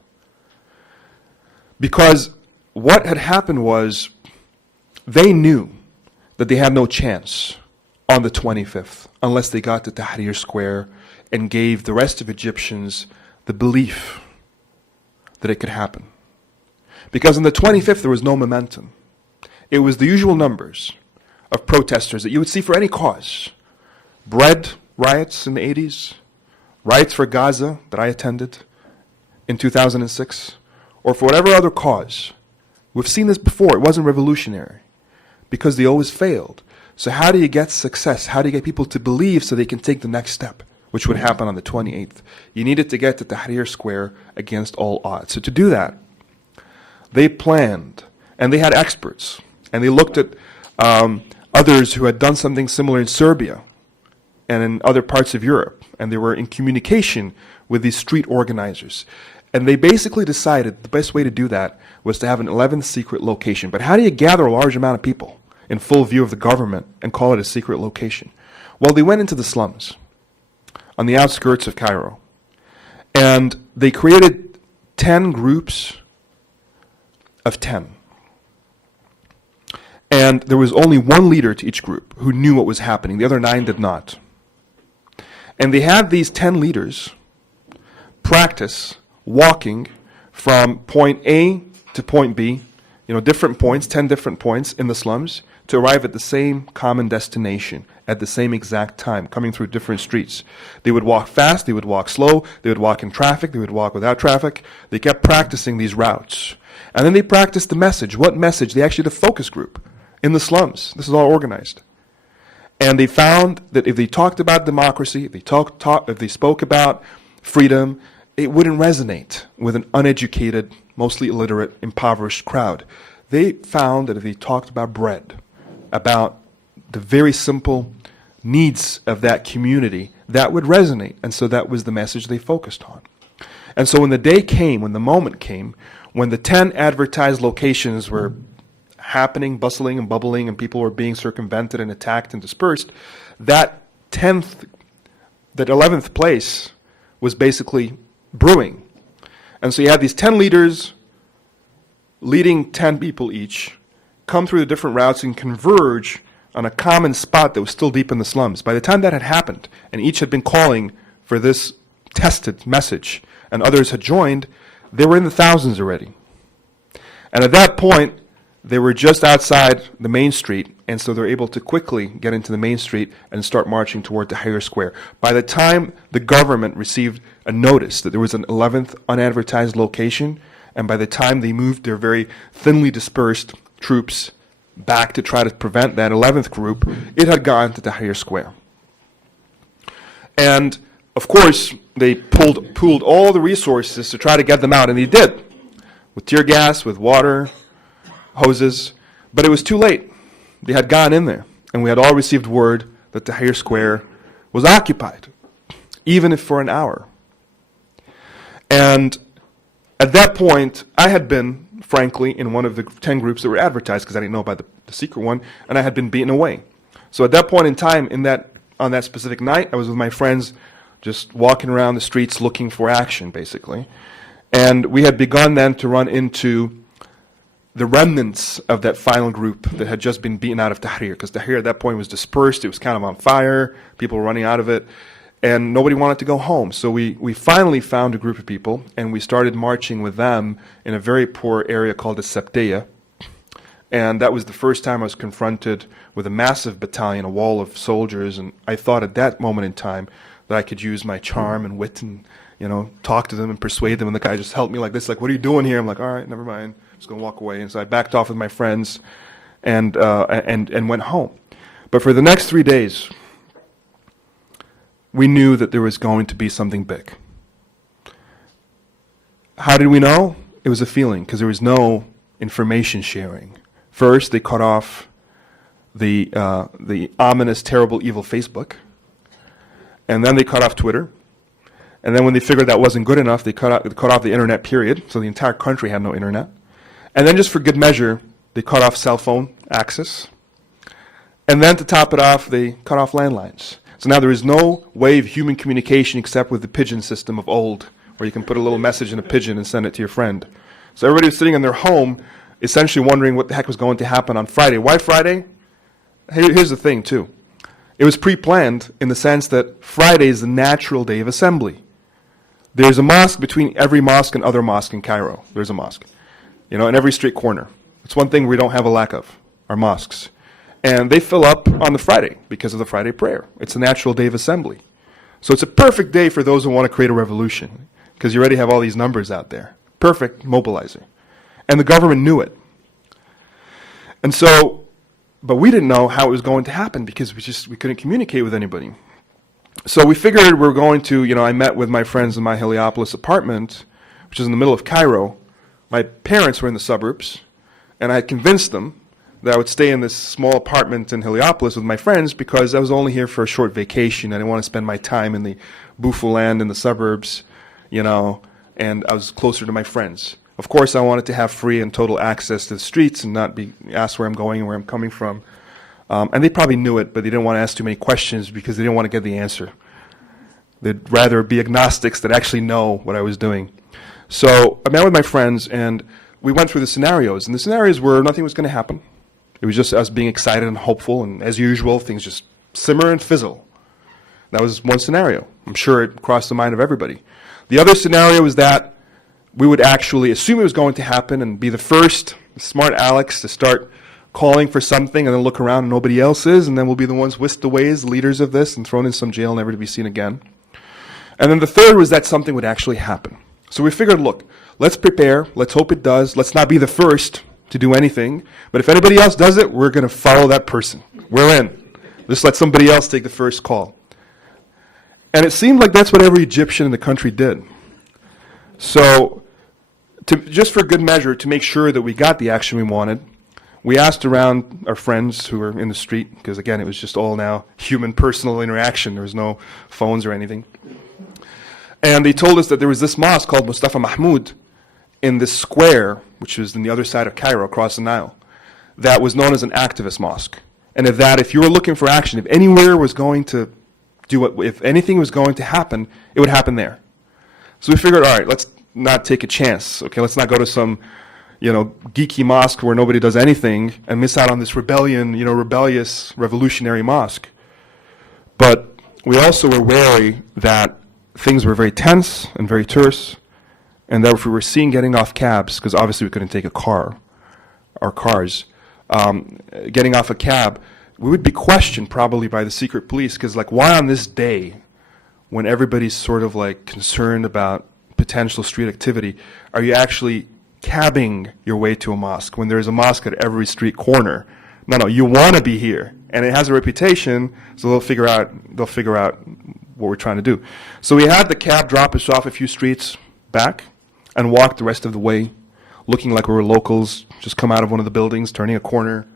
Because what had happened was they knew that they had no chance on the 25th unless they got to Tahrir Square and gave the rest of Egyptians the belief that it could happen. Because on the 25th there was no momentum. It was the usual numbers of protesters that you would see for any cause. Bread riots in the 80s, riots for Gaza that I attended in 2006, or for whatever other cause. We've seen this before. It wasn't revolutionary because they always failed. So how do you get success? How do you get people to believe so they can take the next step, which would happen on the 28th? You needed to get to Tahrir Square against all odds. So to do that, they planned, and they had experts, and they looked at others who had done something similar in Serbia and in other parts of Europe, and they were in communication with these street organizers. And they basically decided the best way to do that was to have an 11th secret location. But how do you gather a large amount of people in full view of the government and call it a secret location? Well, they went into the slums on the outskirts of Cairo, and they created 10 groups of 10. And there was only one leader to each group who knew what was happening. The other 9 did not. And they had these 10 leaders practice walking from point A to point B, different points, 10 different points in the slums, to arrive at the same common destination at the same exact time, coming through different streets. They would walk fast, they would walk slow, they would walk in traffic, they would walk without traffic. They kept practicing these routes. And then they practiced the message. What message? They actually had a focus group in the slums. This is all organized. And they found that if they talked about democracy, if they spoke about freedom, it wouldn't resonate with an uneducated, mostly illiterate, impoverished crowd. They found that if they talked about bread, about the very simple needs of that community, that would resonate. And so that was the message they focused on. And so when the day came, when the moment came, when the 10 advertised locations were happening, bustling and bubbling, and people were being circumvented and attacked and dispersed, that 11th place was basically brewing. And so you had these 10 leaders leading 10 people each come through the different routes and converge on a common spot that was still deep in the slums. By the time that had happened, and each had been calling for this tested message, and others had joined, they were in the thousands already. And at that point, they were just outside the main street, and so they're able to quickly get into the main street and start marching toward Tahrir Square. By the time the government received a notice that there was an 11th unadvertised location, and by the time they moved their very thinly dispersed troops back to try to prevent that 11th group, it had gone to Tahrir Square. And of course, they pooled all the resources to try to get them out, and they did, with tear gas, with water, hoses, but it was too late. They had gone in there, And we had all received word that Tahrir Square was occupied, even if for an hour. And at that point, I had been, frankly, in one of the 10 groups that were advertised, because I didn't know about the secret one, and I had been beaten away. So at that point in time, on that specific night, I was with my friends just walking around the streets looking for action, basically. And we had begun then to run into the remnants of that final group that had just been beaten out of Tahrir, because Tahrir at that point was dispersed, it was kind of on fire, people were running out of it, and nobody wanted to go home. So we finally found a group of people, and we started marching with them in a very poor area called the Sabteya. And that was the first time I was confronted with a massive battalion, a wall of soldiers, and I thought at that moment in time that I could use my charm and wit and, talk to them and persuade them, and the guy just helped me like this, like, what are you doing here? I'm like, all right, never mind, I'm just going to walk away. And so I backed off with my friends and went home. But for the next 3 days, we knew that there was going to be something big. How did we know? It was a feeling, because there was no information sharing. First, they cut off the ominous, terrible, evil Facebook, and then they cut off Twitter. And then when they figured that wasn't good enough, they cut off the internet, period. So the entire country had no internet. And then just for good measure, they cut off cell phone access. And then to top it off, they cut off landlines. So now there is no way of human communication except with the pigeon system of old, where you can put a little message in a pigeon and send it to your friend. So everybody was sitting in their home, essentially wondering what the heck was going to happen on Friday. Why Friday? Here's the thing, too. It was pre-planned in the sense that Friday is the natural day of assembly. There's a mosque between every mosque and other mosque in Cairo. There's a mosque, in every street corner. It's one thing we don't have a lack of, our mosques. And they fill up on the Friday because of the Friday prayer. It's a natural day of assembly. So it's a perfect day for those who want to create a revolution, because you already have all these numbers out there. Perfect mobilizer. And the government knew it. And so, but we didn't know how it was going to happen, because we couldn't communicate with anybody. So we figured we were going to, I met with my friends in my Heliopolis apartment, which is in the middle of Cairo. My parents were in the suburbs, and I had convinced them that I would stay in this small apartment in Heliopolis with my friends, because I was only here for a short vacation. I didn't want to spend my time in the Bufu land in the suburbs, and I was closer to my friends. Of course, I wanted to have free and total access to the streets and not be asked where I'm going and where I'm coming from. And they probably knew it, but they didn't want to ask too many questions because they didn't want to get the answer. They'd rather be agnostics that actually know what I was doing. So I met with my friends, and we went through the scenarios. And the scenarios were nothing was going to happen. It was just us being excited and hopeful, and as usual, things just simmer and fizzle. That was one scenario. I'm sure it crossed the mind of everybody. The other scenario was that we would actually assume it was going to happen and be the first smart Alex to start calling for something, and then look around and nobody else is, and then we'll be the ones whisked away as leaders of this and thrown in some jail, never to be seen again. And then the third was that something would actually happen. So we figured, look, let's prepare, let's hope it does, let's not be the first to do anything, but if anybody else does it, we're going to follow that person. We're in. Just let somebody else take the first call. And it seemed like that's what every Egyptian in the country did. So, just for good measure, to make sure that we got the action we wanted, we asked around our friends who were in the street, because again, it was just all now human personal interaction. There was no phones or anything. And they told us that there was this mosque called Mustafa Mahmoud in this square, which was on the other side of Cairo, across the Nile, that was known as an activist mosque. And if you were looking for action, if anywhere was going to do it, if anything was going to happen, it would happen there. So we figured, all right, let's not take a chance. Okay, let's not go to some geeky mosque where nobody does anything and miss out on this rebellious, revolutionary mosque. But we also were wary that things were very tense and very terse, and that if we were seen getting off cabs, because obviously we couldn't take our cars, getting off a cab, we would be questioned probably by the secret police, because why on this day, when everybody's sort of concerned about potential street activity, are you actually cabbing your way to a mosque when there's a mosque at every street corner? No, you want to be here, and it has a reputation, so they'll figure out what we're trying to do. So we had the cab drop us off a few streets back and walk the rest of the way, looking like we were locals, just come out of one of the buildings, turning a corner,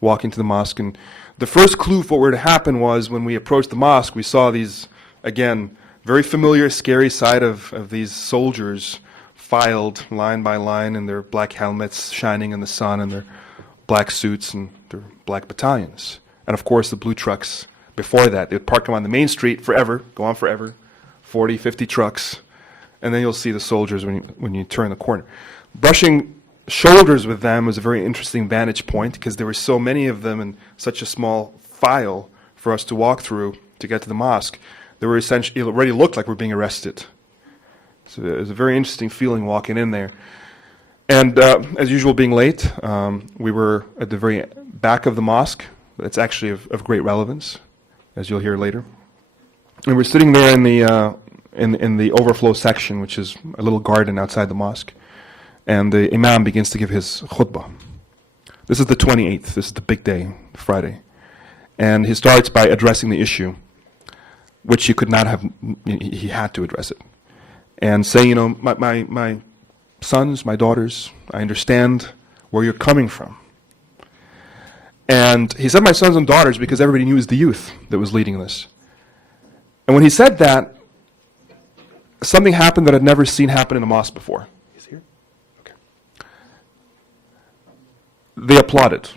walking to the mosque. And the first clue for what were to happen was when we approached the mosque, we saw these, again, very familiar, scary sight of these soldiers filed line by line in their black helmets shining in the sun and their black suits and their black battalions. And of course the blue trucks before that. They would park them on the main street forever, go on forever, 40, 50 trucks. And then you'll see the soldiers when you turn the corner. Brushing shoulders with them was a very interesting vantage point because there were so many of them in such a small file for us to walk through to get to the mosque. They were essentially, it already looked like we're being arrested. So it was a very interesting feeling walking in there. And as usual, being late, we were at the very back of the mosque. It's actually of great relevance, as you'll hear later. And we're sitting there in the overflow section, which is a little garden outside the mosque. And the imam begins to give his khutbah. This is the 28th. This is the big day, Friday. And he starts by addressing the issue, which he could not have, he had to address it. And saying, you know, my sons, my daughters, I understand where you're coming from. And he said my sons and daughters because everybody knew it was the youth that was leading this. And when he said that, something happened that I'd never seen happen in a mosque before. He's here? Okay. They applauded.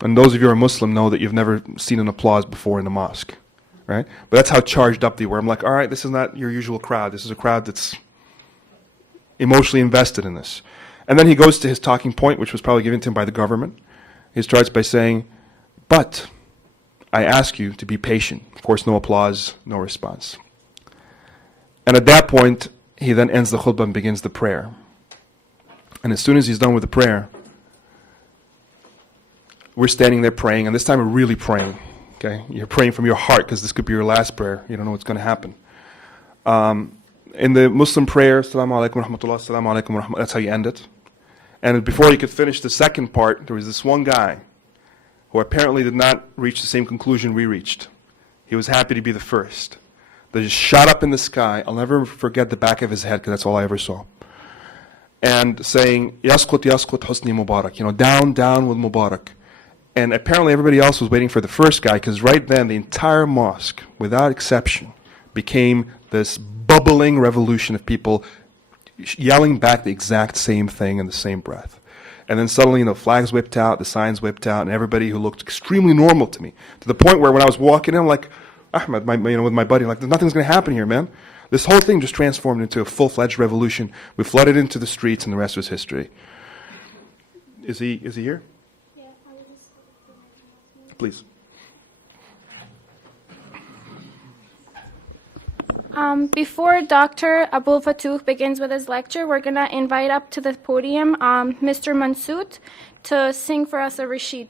And those of you who are Muslim know that you've never seen an applause before in a mosque. Right? But that's how charged up they were. I'm like, all right, this is not your usual crowd. This is a crowd that's emotionally invested in this. And then he goes to his talking point, which was probably given to him by the government. He starts by saying, but I ask you to be patient. Of course, no applause, no response. And at that point, he then ends the khutbah and begins the prayer. And as soon as he's done with the prayer, we're standing there praying, and this time we're really praying. Okay, you're praying from your heart because this could be your last prayer. You don't know what's going to happen. In the Muslim prayer, Assalamu alaikum rahmatullah, Assalamu alaikum rahmatullah, that's how you end it. And before you could finish the second part, there was this one guy who apparently did not reach the same conclusion we reached. He was happy to be the first. They just shot up in the sky. I'll never forget the back of his head because that's all I ever saw. And saying, Yasqut, Yasqut, Husni Mubarak. You know, down, down with Mubarak. And apparently everybody else was waiting for the first guy because right then the entire mosque, without exception, became this bubbling revolution of people yelling back the exact same thing in the same breath. And then suddenly, you know, flags whipped out, the signs whipped out, and everybody who looked extremely normal to me, to the point where when I was walking in, I'm like, Ahmed, with my buddy, like, nothing's going to happen here, man. This whole thing just transformed into a full-fledged revolution. We flooded into the streets, and the rest was history. Is he here? Please. Before Dr. Aboul Fotouh begins with his lecture, we're going to invite up to the podium Mr. Mansoud to sing for us a Rashid.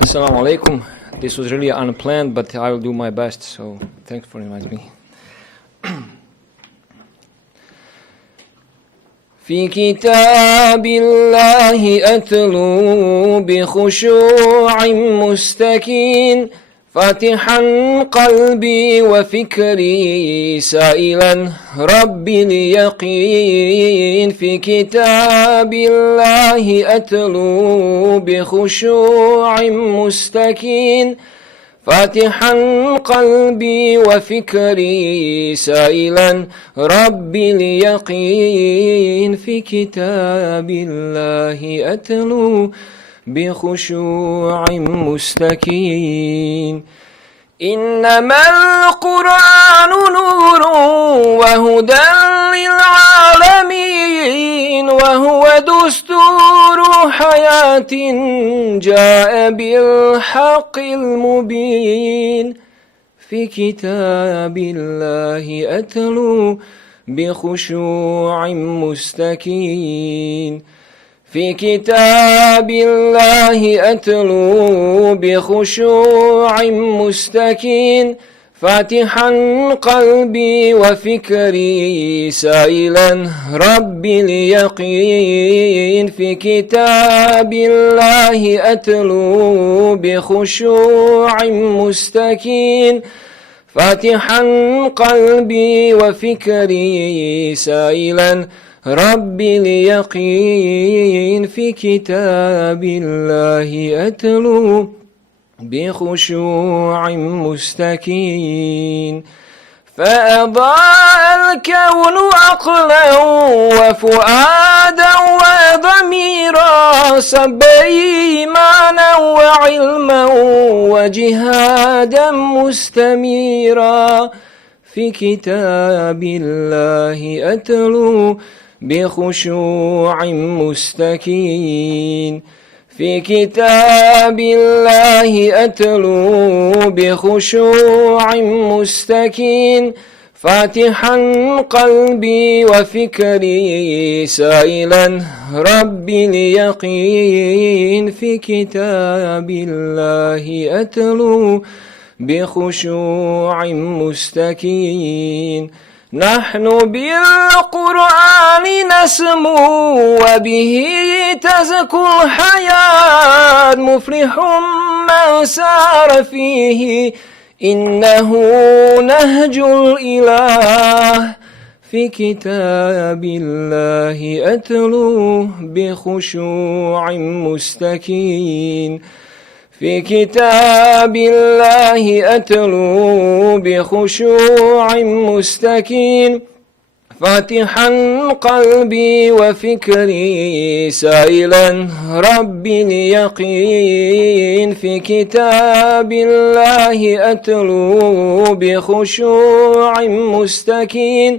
Assalamu alaikum. This was really unplanned, but I will do my best, so thanks for inviting me. في كتاب الله أتلو بخشوع مستكين فاتحا قلبي وفكري سائلا ربي اليقين في كتاب الله أتلو بخشوع مستكين فاتحا قلبي وفكري سائلا ربي اليقين في كتاب الله أتلو بخشوع مستكين إنما القرآن نور وهدى للعالمين وهو دستور حياة جاء بالحق المبين في كتاب الله أتلو بخشوع مستكين في كتاب الله أتلو بخشوع مستكين فاتحا قلبي وفكري سائلا ربي اليقين في كتاب الله أتلو بخشوع مستكين فاتحا قلبي وفكري سائلا ربي اليقين في كتاب الله أتلو بخشوع مستكين فأضاء الكون عقلا وفؤادا وضميرا سب إيمانا وعلما وجهادا مستميرا في كتاب الله أتلو بخشوع مستكين في كتاب الله أتلو بخشوع مستكين فاتحا قلبي وفكري سائلا ربي اليقين في كتاب الله أتلو بخشوع مستكين نحن بالقرآن نسمو وبه تزكو الحياة مفلح من سار فيه إنه نهج الإله في كتاب الله أتلو بخشوع مستكين في كتاب الله أتلو بخشوع مستكين فاتحا قلبي وفكري سائلا ربي اليقين في كتاب الله أتلو بخشوع مستكين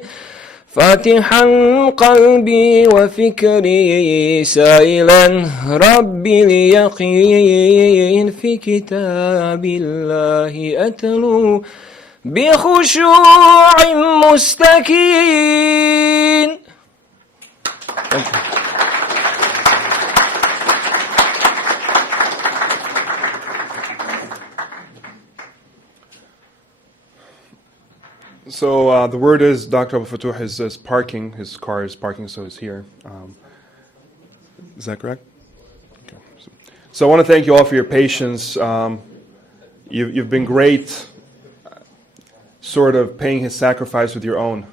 فاتحا قلبي وفكري سائلا ربي اليقين في كتاب الله أتلو بخشوع مستكين. So the word is Dr. Aboul Fotouh is parking. His car is parking, so he's here. Is that correct? Okay. So I want to thank you all for your patience. You've been great, sort of paying his sacrifice with your own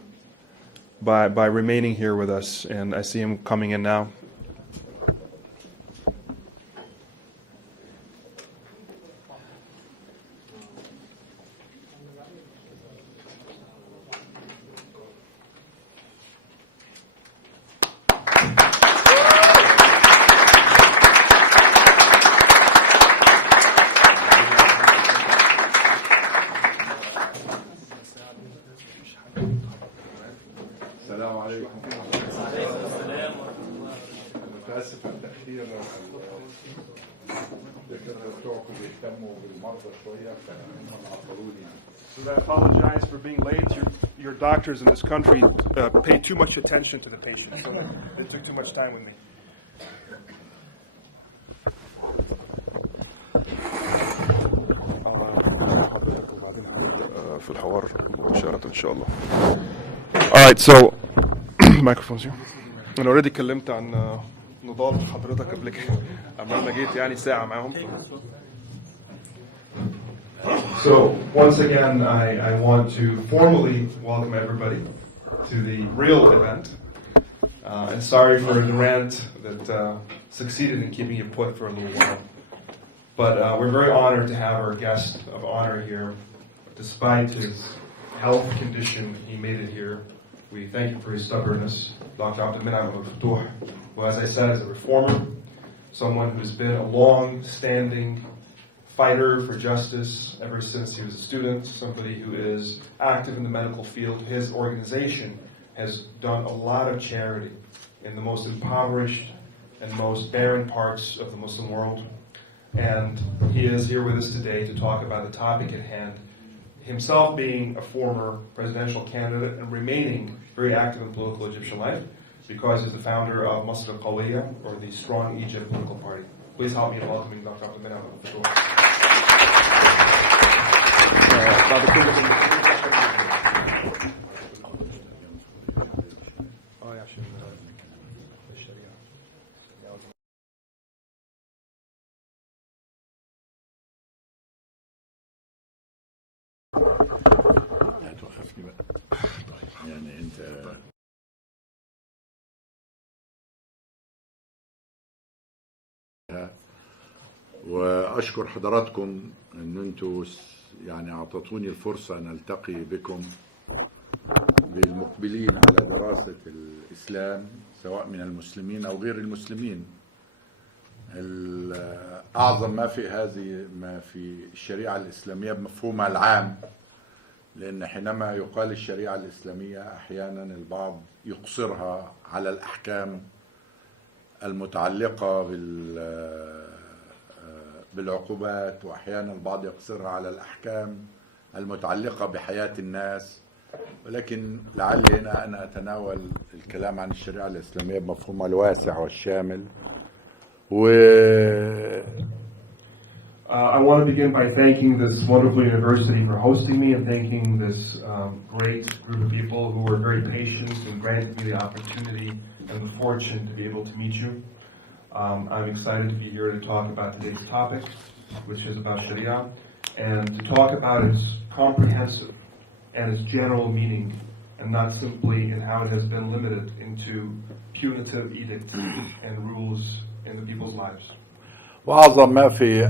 by remaining here with us. And I see him coming in now. السلام عليكم. متأسف على التأخير. بتوعكم بيهتموا بالمرضى شوية فهم عطلوني. So I apologize for being late. Your doctors in this country pay too much attention to the patient, so they took too much time with me. في الحوار مباشرة إن شاء الله. All right, so microphones here. أنا already اتكلمت عن نضال حضرتك قبل كده. أما جيت يعني ساعة معاهم. So once again, I want to formally welcome everybody to the real event. And sorry for the rant that succeeded in keeping you put for a little while. But we're very honored to have our guest of honor here. Despite his health condition, he made it here. We thank him for his stubbornness. Dr. Abdel Moneim Aboul Fotouh, who, as I said, is a reformer, someone who's been a long-standing fighter for justice ever since he was a student, somebody who is active in the medical field. His organization has done a lot of charity in the most impoverished and most barren parts of the Muslim world. And he is here with us today to talk about the topic at hand, himself being a former presidential candidate and remaining very active in political Egyptian life because he's the founder of Masr al-Qawiyya, or the Strong Egypt political party. Please help me in welcoming Dr. Abdel Moneim Aboul Fotouh. بعد كل عشان الشريعة. هتوقفني بقى. يعني انت واشكر حضراتكم ان انتوا يعني اعطتوني الفرصه ان التقي بكم بالمقبلين على دراسه الاسلام سواء من المسلمين او غير المسلمين. اعظم ما في ما في الشريعه الاسلاميه بمفهومها العام، لأن حينما يقال الشريعة الإسلامية أحيانا البعض يقصرها على الأحكام المتعلقة بالعقوبات، وأحيانا البعض يقصرها على الأحكام المتعلقة بحياة الناس، ولكن لعلي هنا أنا أتناول الكلام عن الشريعة الإسلامية بمفهومها الواسع والشامل. I want to begin by thanking this wonderful university for hosting me and thanking this great group of people who were very patient and granted me the opportunity and the fortune to be able to meet you. I'm excited to be here to talk about today's topic, which is about Sharia, and to talk about its comprehensive and its general meaning, and not simply in how it has been limited into punitive edicts and rules in the people's lives. وأعظم ما في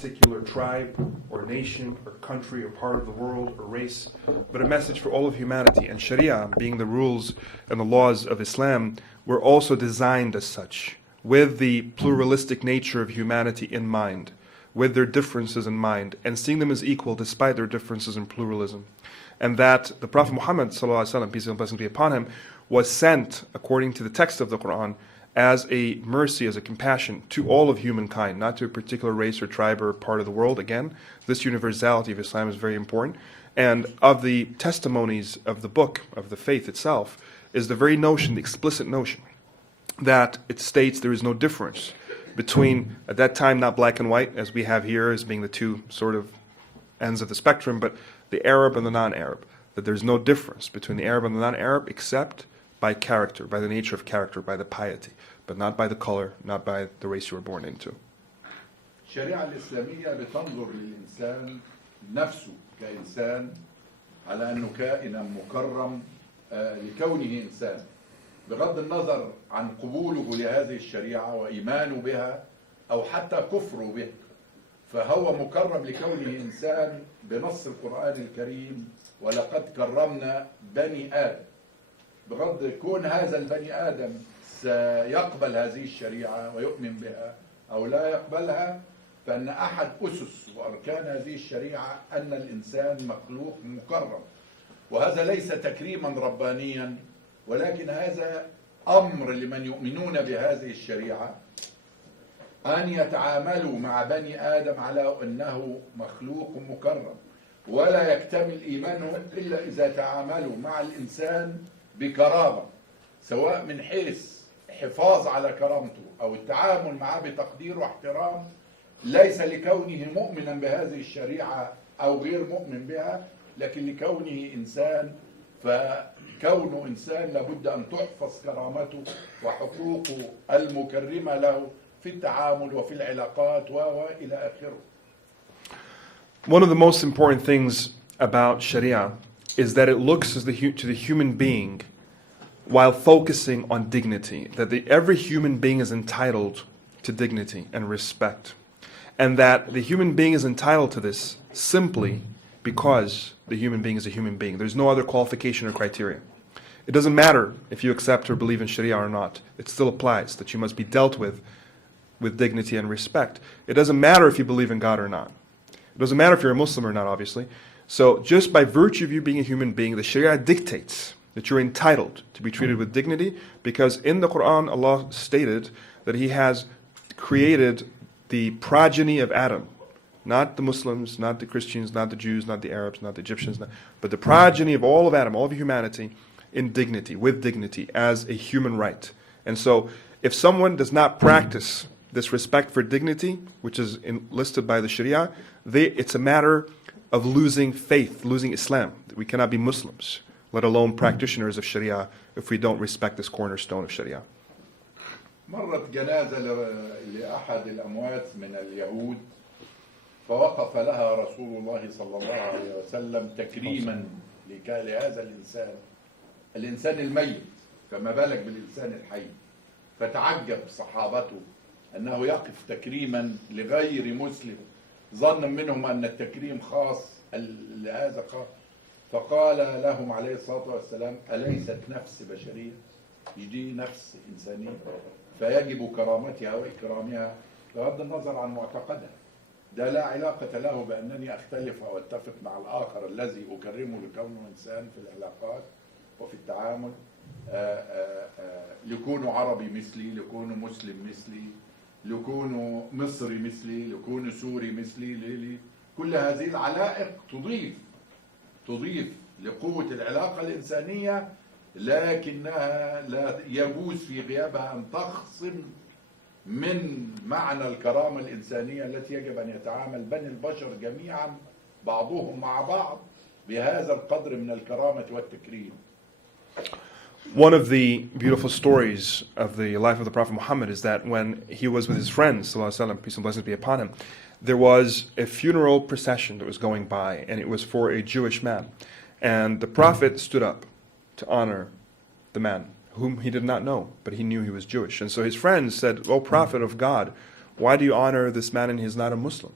particular tribe or nation or country or part of the world or race, but a message for all of humanity. And Sharia, being the rules and the laws of Islam, were also designed as such, with the pluralistic nature of humanity in mind, with their differences in mind, and seeing them as equal despite their differences in pluralism. And that the Prophet Muhammad, ﷺ, peace and blessings be upon him, was sent, according to the text of the Quran, as a mercy, as a compassion to all of humankind, not to a particular race or tribe or part of the world. Again, this universality of Islam is very important. And of the testimonies of the book, of the faith itself, is the very notion, the explicit notion, that it states there is no difference between, at that time, not black and white, as we have here as being the two sort of ends of the spectrum, but the Arab and the non-Arab. That there's no difference between the Arab and the non-Arab except by character, by the nature of character, by the piety, but not by the color, not by the race you were born into. الشريعة الإسلامية بتنظر للإنسان نفسه كإنسان على أنه كائنا مكرم لكونه إنسان بغض النظر عن قبوله لهذه الشريعة وإيمانه بها أو حتى كفره بها، فهو مكرم لكونه إنسان بنص القرآن الكريم ولقد كرمنا بني آدم. بغض كون هذا البني آدم سيقبل هذه الشريعة ويؤمن بها أو لا يقبلها، فإن أحد أسس وأركان هذه الشريعة أن الإنسان مخلوق مكرم، وهذا ليس تكريما ربانيا، ولكن هذا أمر لمن يؤمنون بهذه الشريعة أن يتعاملوا مع بني آدم على أنه مخلوق مكرم، ولا يكتمل إيمانهم إلا إذا تعاملوا مع الإنسان بكرامة، سواء من حيث حفاظ على كرامته أو التعامل معه بتقدير واحترام، ليس لكونه مؤمنا بهذه الشريعة أو غير مؤمن بها، لكن لكونه إنسان، فكونه إنسان لابد أن تحفظ كرامته وحقوقه المكرمة له في التعامل وفي العلاقات وإلى آخره. One of the most important things about Sharia is that it looks to the human being while focusing on dignity, that every human being is entitled to dignity and respect, and that the human being is entitled to this simply because the human being is a human being. There's no other qualification or criteria. It doesn't matter if you accept or believe in Sharia or not. It still applies that you must be dealt with dignity and respect. It doesn't matter if you believe in God or not. It doesn't matter if you're a Muslim or not, obviously. So just by virtue of you being a human being, the Sharia dictates that you're entitled to be treated with dignity, because in the Quran, Allah stated that He has created the progeny of Adam, not the Muslims, not the Christians, not the Jews, not the Arabs, not the Egyptians, but the progeny of all of Adam, all of humanity, in dignity, with dignity, as a human right. And so, if someone does not practice this respect for dignity, which is listed by the Sharia, it's a matter of losing faith, losing Islam. We cannot be Muslims, let alone practitioners of Sharia, if we don't respect this cornerstone of Sharia. مرت جنازة لأحد الأموات من اليهود، فوقف لها رسول الله صلى الله عليه وسلم تكريما لهذا الإنسان الميت، فما بالك بالإنسان الحي. فتعجب صحابته أنه يقف تكريما لغير مسلم، ظن منهم أن التكريم خاص لهذا خاص، فقال لهم عليه الصلاة والسلام: أليست نفس بشرية؟ دي نفس إنسانية، فيجب كرامتها وإكرامها بغض النظر عن معتقدها. ده لا علاقة له بأنني أختلف أو أتفق مع الآخر الذي أكرمه لكونه إنسان في العلاقات وفي التعامل، لكونه عربي مثلي، لكونه مسلم مثلي، لكونه مصري مثلي، لكونه سوري مثلي، كل هذه العلائق تضيف لقوة العلاقة الإنسانية، لكنها لا يجوز في غيابها أن تخصم من معنى الكرامة الإنسانية التي يجب أن يتعامل بني البشر جميعا بعضهم مع بعض بهذا القدر من الكرامة والتكريم. One of the beautiful stories of the life of the Prophet Muhammad is that when he was with his friends, ﷺ, peace and blessings be upon him, there was a funeral procession that was going by, and it was for a Jewish man. And the Prophet stood up to honor the man, whom he did not know, but he knew he was Jewish. And so his friends said, "O Prophet of God, why do you honor this man and he's not a Muslim?"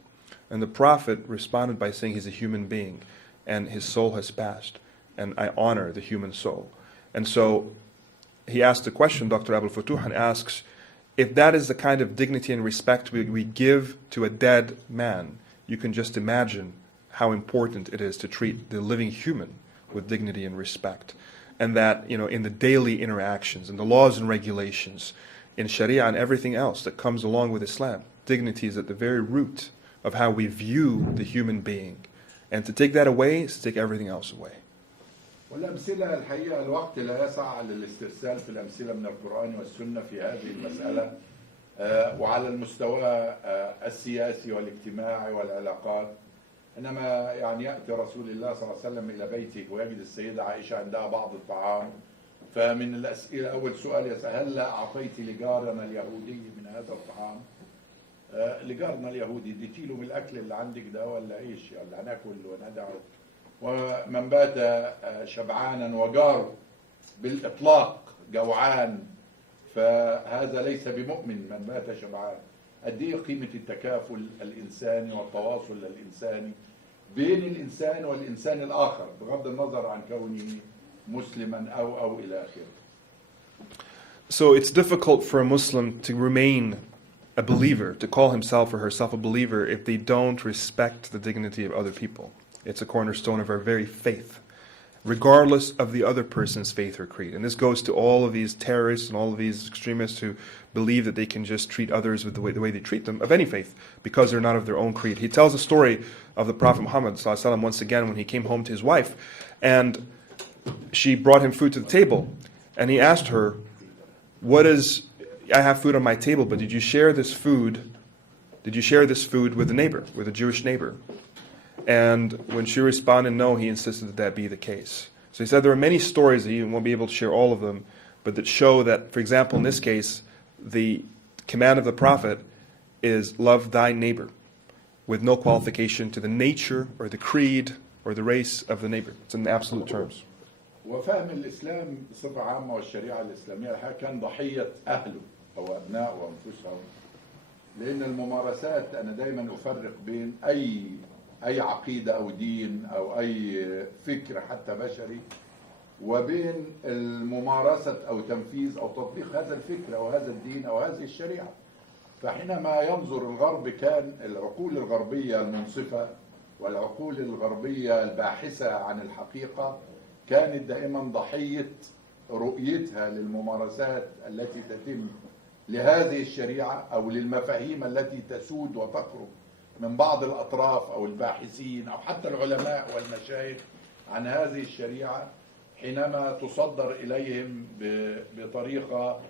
And the Prophet responded by saying, "He's a human being, and his soul has passed, and I honor the human soul." And so he asked a question, Dr. Aboul Fotouh, and asks, if that is the kind of dignity and respect we give to a dead man, you can just imagine how important it is to treat the living human with dignity and respect. And that, in the daily interactions, and the laws and regulations, in Sharia and everything else that comes along with Islam, dignity is at the very root of how we view the human being. And to take that away is to take everything else away. والأمثلة الحقيقة الوقت لا يسع للاسترسال في الأمثلة من القرآن والسنة في هذه المسألة، وعلى المستوى السياسي والاجتماعي والعلاقات. إنما يعني يأتي رسول الله صلى الله عليه وسلم إلى بيته ويجد السيدة عائشة عندها بعض الطعام، فمن الأسئلة أول سؤال يسأل: هل أعطيت لجارنا اليهودي من هذا الطعام؟ لجارنا اليهودي اديتي له من الأكل اللي عندك ده ولا إيش؟ ولا هناكل وندعو؟ ومن بات شبعانا وجار بالإطلاق جوعان فهذا ليس بمؤمن. من بات شبعان. قد ايه قيمة التكافل الإنساني والتواصل الإنساني بين الإنسان والإنسان الآخر بغض النظر عن كونه مسلما أو إلى آخره. So it's difficult for a Muslim to remain a believer, to call himself or herself a believer, if they don't respect the dignity of other people. It's a cornerstone of our very faith, regardless of the other person's faith or creed. And this goes to all of these terrorists and all of these extremists who believe that they can just treat others with the way they treat them, of any faith, because they're not of their own creed. He tells a story of the Prophet Muhammad ﷺ once again when he came home to his wife, and she brought him food to the table, and he asked her, I have food on my table, but did you share this food with a neighbor, with a Jewish neighbor? And when she responded no, he insisted that be the case. So he said there are many stories that he won't be able to share all of them, but that show that, for example, in this case, the command of the Prophet is love thy neighbor, with no qualification to the nature or the creed or the race of the neighbor. It's in absolute terms. وفهم الإسلام بصفة عامة والشريعة الإسلامية كان ضحية أهله أو أبناء وأنفسهم، لأن الممارسات أنا دايما أفرق بين أي عقيدة أو دين أو أي فكر حتى بشري وبين الممارسة أو تنفيذ أو تطبيق هذا الفكر أو هذا الدين أو هذه الشريعة. فحينما ينظر الغرب كان العقول الغربية المنصفة والعقول الغربية الباحثة عن الحقيقة كانت دائما ضحية رؤيتها للممارسات التي تتم لهذه الشريعة أو للمفاهيم التي تسود وتخرج من بعض الأطراف أو الباحثين أو حتى العلماء والمشايخ عن هذه الشريعة، حينما تصدر إليهم بطريقة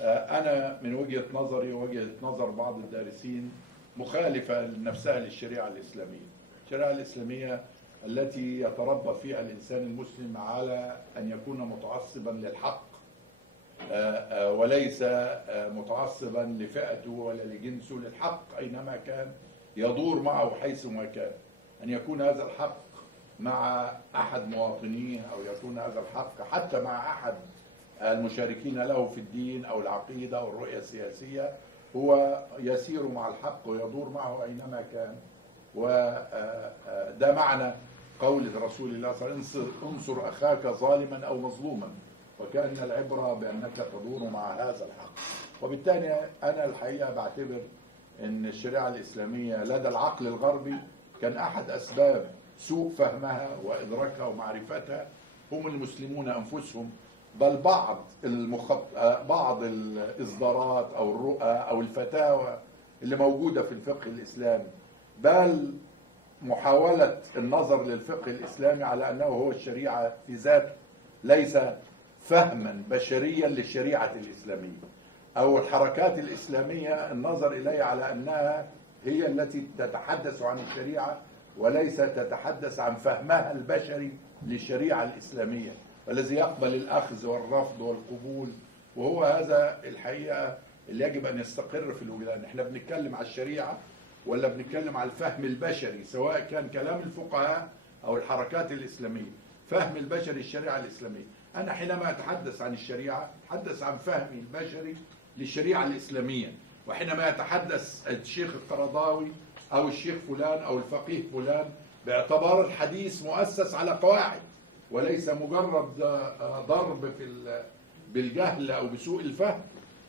أنا من وجهة نظري ووجهة نظر بعض الدارسين مخالفة نفسها للشريعة الإسلامية. الشريعة الإسلامية التي يتربى فيها الإنسان المسلم على أن يكون متعصبا للحق وليس متعصبا لفئته ولا لجنسه، للحق أينما كان يدور معه حيثما كان، أن يكون هذا الحق مع أحد مواطنيه أو يكون هذا الحق حتى مع أحد المشاركين له في الدين أو العقيدة أو الرؤية السياسية، هو يسير مع الحق ويدور معه أينما كان. وده معنى قول رسول الله صلى الله عليه وسلم: انصر أخاك ظالما أو مظلوما، وكأن العبرة بأنك تدور مع هذا الحق. وبالتالي أنا الحقيقة بعتبر أن الشريعة الإسلامية لدى العقل الغربي كان أحد أسباب سوء فهمها وإدراكها ومعرفتها هم المسلمون أنفسهم، بل بعض الإصدارات أو الرؤى أو الفتاوى اللي موجودة في الفقه الإسلامي، بل محاولة النظر للفقه الإسلامي على أنه هو الشريعة في ذاته، ليس فهما بشريا للشريعة الإسلامية، أو الحركات الإسلامية النظر إليها على أنها هي التي تتحدث عن الشريعة وليس تتحدث عن فهمها البشري للشريعة الإسلامية والذي يقبل الأخذ والرفض والقبول. وهو هذا الحقيقة اللي يجب أن يستقر في الوجدان. احنا بنتكلم على الشريعة ولا بنتكلم على الفهم البشري، سواء كان كلام الفقهاء أو الحركات الإسلامية، فهم البشري الشريعة الإسلامية. أنا حينما أتحدث عن الشريعة أتحدث عن فهمي البشري للشريعة الإسلامية، وحينما يتحدث الشيخ القرضاوي أو الشيخ فلان أو الفقيه فلان باعتبار الحديث مؤسس على قواعد وليس مجرد ضرب بالجهل أو بسوء الفهم،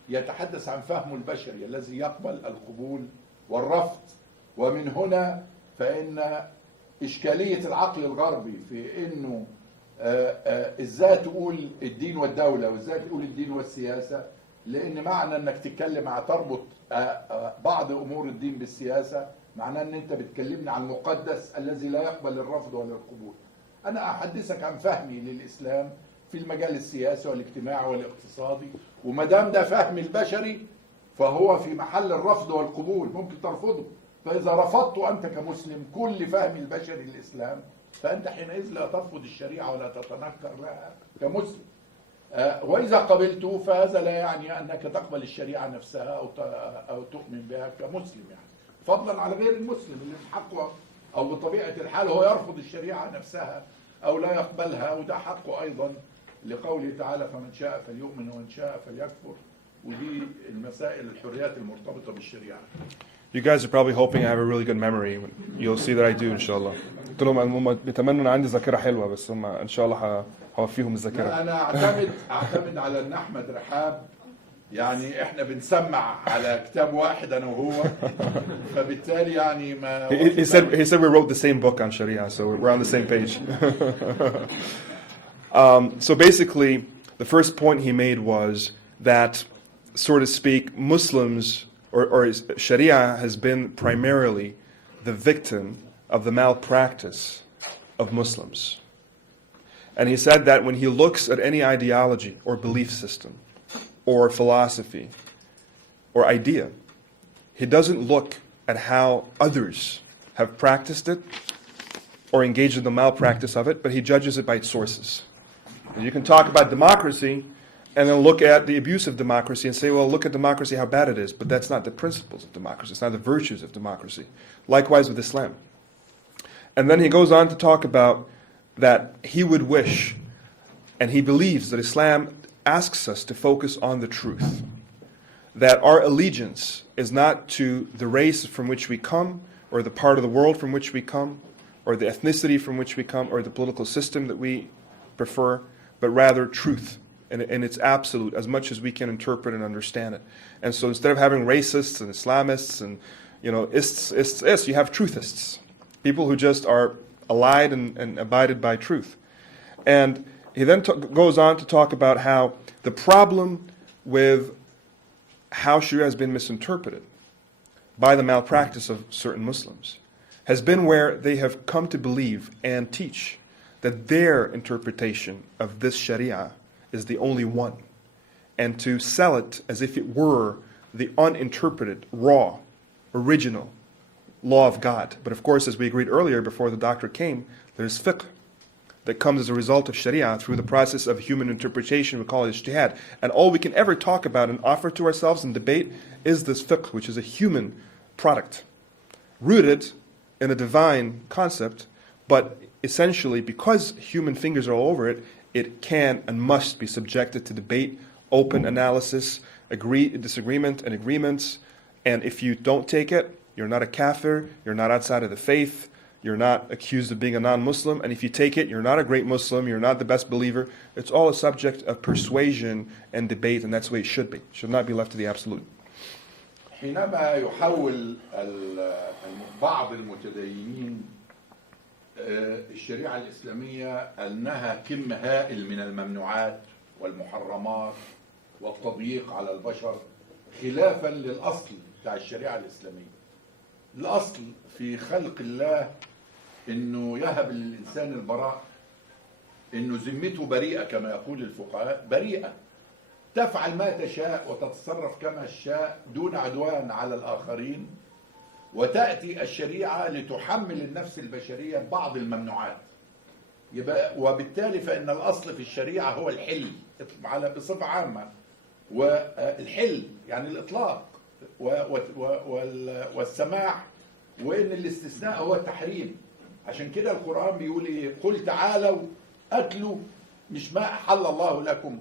يتحدث عن فهمه البشري الذي يقبل القبول والرفض. ومن هنا فإن إشكالية العقل الغربي في إنه إزاي تقول الدين والدولة وإزاي تقول الدين والسياسة، لأن معنى أنك تتكلم تربط بعض أمور الدين بالسياسة معناه أن أنت بتكلمني عن المقدس الذي لا يقبل الرفض ولا القبول. أنا أحدثك عن فهمي للإسلام في المجال السياسي والاجتماعي والاقتصادي، وما دام ده فهم البشري فهو في محل الرفض والقبول، ممكن ترفضه. فإذا رفضته أنت كمسلم كل فهم البشري للإسلام، فأنت حينئذ لا ترفض الشريعة ولا تتنكر لها كمسلم. وإذا قبلته فهذا لا يعني أنك تقبل الشريعة نفسها أو تؤمن بها كمسلم، يعني فضلا على غير المسلم اللي من حقه أو بطبيعة الحال هو يرفض الشريعة نفسها أو لا يقبلها، وده حقه أيضا لقوله تعالى فمن شاء فليؤمن ومن شاء فليكفر. ودي المسائل الحريات المرتبطة بالشريعة. You guys are probably hoping I have a really good memory. You'll see that I do, inshallah. قلت لهم هم بيتمنوا ان عندي ذاكرة حلوة، بس هم ان شاء الله هوفيهم الذاكرة. أنا أعتمد على أن أحمد رحاب، يعني إحنا بنسمع على كتاب واحد أنا وهو، فبالتالي يعني ما. He said we wrote the same book on Sharia, so we're on the same page. So basically, the first point he made was that, so to speak, Muslims or Sharia has been primarily the victim of the malpractice of Muslims. And he said that when he looks at any ideology or belief system or philosophy or idea, he doesn't look at how others have practiced it or engaged in the malpractice of it, but he judges it by its sources. You can talk about democracy and then look at the abuse of democracy and say, well, look at democracy, how bad it is. But that's not the principles of democracy. It's not the virtues of democracy. Likewise with Islam. And then he goes on to talk about that he would wish, and he believes that Islam asks us to focus on the truth. That our allegiance is not to the race from which we come, or the part of the world from which we come, or the ethnicity from which we come, or the political system that we prefer, but rather truth. And it's absolute, as much as we can interpret and understand it. And so instead of having racists and Islamists and, ists, you have truthists. People who just are allied and abided by truth. And he then goes on to talk about how the problem with how Sharia has been misinterpreted by the malpractice of certain Muslims has been where they have come to believe and teach that their interpretation of this Sharia is the only one, and to sell it as if it were the uninterpreted, raw, original law of God. But of course, as we agreed earlier before the doctor came, there's fiqh that comes as a result of Sharia through the process of human interpretation. We call it ijtihad. And all we can ever talk about and offer to ourselves in debate is this fiqh, which is a human product, rooted in a divine concept, but essentially, because human fingers are all over it, it can and must be subjected to debate, open analysis, disagreement and agreements. And if you don't take it, you're not a kafir, you're not outside of the faith, you're not accused of being a non-Muslim. And if you take it, you're not a great Muslim, you're not the best believer. It's all a subject of persuasion and debate, and that's the way it should be. It should not be left to the absolute. حينما يحول بعض المتدينين الشريعة الإسلامية أنها كم هائل من الممنوعات والمحرمات والتضييق على البشر خلافا للأصل بتاع الشريعة الإسلامية. الأصل في خلق الله إنه يهب للإنسان البراء، إنه ذمته بريئة كما يقول الفقهاء، بريئة تفعل ما تشاء وتتصرف كما تشاء دون عدوان على الآخرين. وتأتي الشريعة لتحمل النفس البشرية بعض الممنوعات. وبالتالي فإن الأصل في الشريعة هو الحل بصفة عامة، والحل يعني الإطلاق والسماح، وإن الاستثناء هو التحريم. عشان كده القرآن بيقول إيه؟ قل تعالوا أكلوا مش ما أحل الله لكم.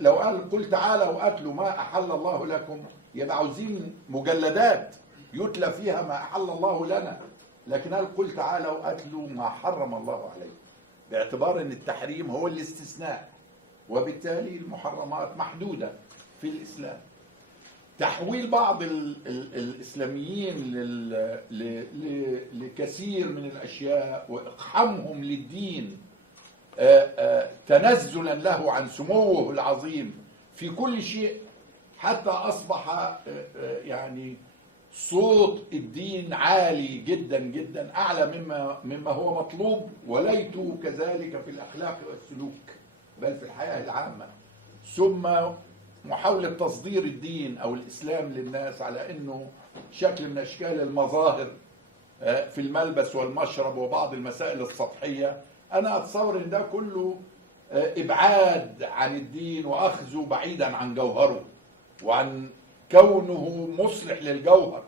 لو قل تعالوا أكلوا ما أحل الله لكم يبقى عاوزين مجلدات يتلى فيها ما أحل الله لنا، لكن قل تعالوا أكلوا ما حرم الله عليكم، باعتبار أن التحريم هو الاستثناء، وبالتالي المحرمات محدودة في الإسلام. تحويل بعض الإسلاميين لكثير من الأشياء وإقحامهم للدين تنزلا له عن سموه العظيم في كل شيء، حتى أصبح يعني صوت الدين عالي جدا جدا، أعلى مما هو مطلوب، وليته كذلك في الأخلاق والسلوك بل في الحياة العامة. ثم محاولة تصدير الدين أو الإسلام للناس على أنه شكل من أشكال المظاهر في الملبس والمشرب وبعض المسائل السطحية، أنا أتصور أن ده كله إبعاد عن الدين وأخذه بعيدا عن جوهره وعن كونه مصلح للجوهر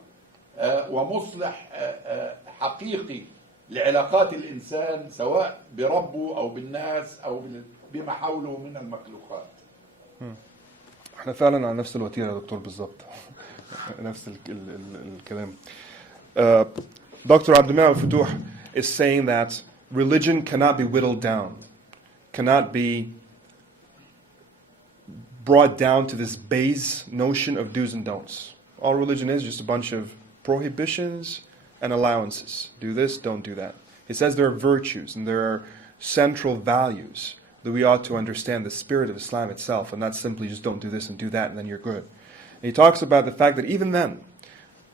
ومصلح حقيقي لعلاقات الإنسان سواء بربه أو بالناس أو بما حوله من المخلوقات. احنا فعلا على نفس الوتيرة يا دكتور بالظبط. نفس الكلام. Dr. Abdel Moneim Aboul Fotouh is saying that religion cannot be whittled down, cannot be brought down to this base notion of do's and don'ts. All religion is just a bunch of prohibitions and allowances. Do this, don't do that. He says there are virtues and there are central values that we ought to understand, the spirit of Islam itself, and not simply just don't do this and do that and then you're good. And he talks about the fact that even then,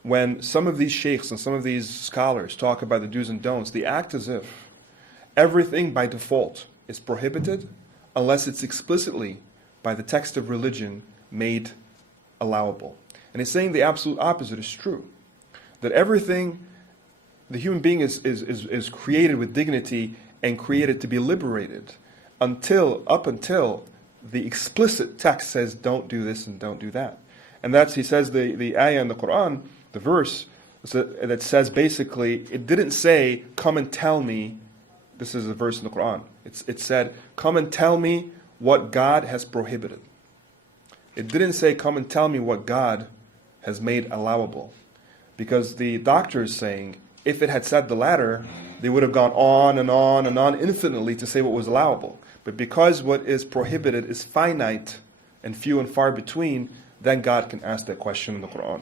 when some of these sheikhs and some of these scholars talk about the do's and don'ts, they act as if everything by default is prohibited unless it's explicitly by the text of religion made allowable. And he's saying the absolute opposite is true. That everything, the human being is created with dignity and created to be liberated up until the explicit text says don't do this and don't do that. And that's, he says, the ayah in the Quran, the verse that says basically, it didn't say, come and tell me, this is a verse in the Quran. It said, come and tell me what God has prohibited. It didn't say, come and tell me what God has made allowable. Because the doctor is saying, if it had said the latter, they would have gone on and on and on infinitely to say what was allowable. But because what is prohibited is finite and few and far between, then God can ask that question in the Quran.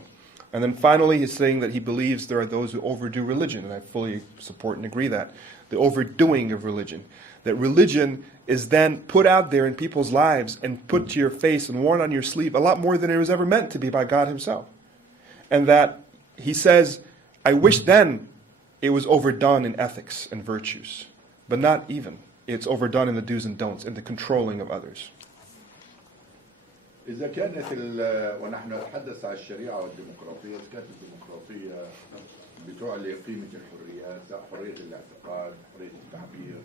And then finally, he's saying that he believes there are those who overdo religion, and I fully support and agree that. The overdoing of religion. That religion is then put out there in people's lives and put to your face and worn on your sleeve a lot more than it was ever meant to be by God himself. And that he says, I wish then it was overdone in ethics and virtues, but not even. It's overdone in the do's and don'ts, in the controlling of others. إذا كانت ونحن نتحدث عن الشريعة والديمقراطية، إذا كانت الديمقراطية بتعلي قيمة الحريات، سواء حرية الاعتقاد، حرية التعبير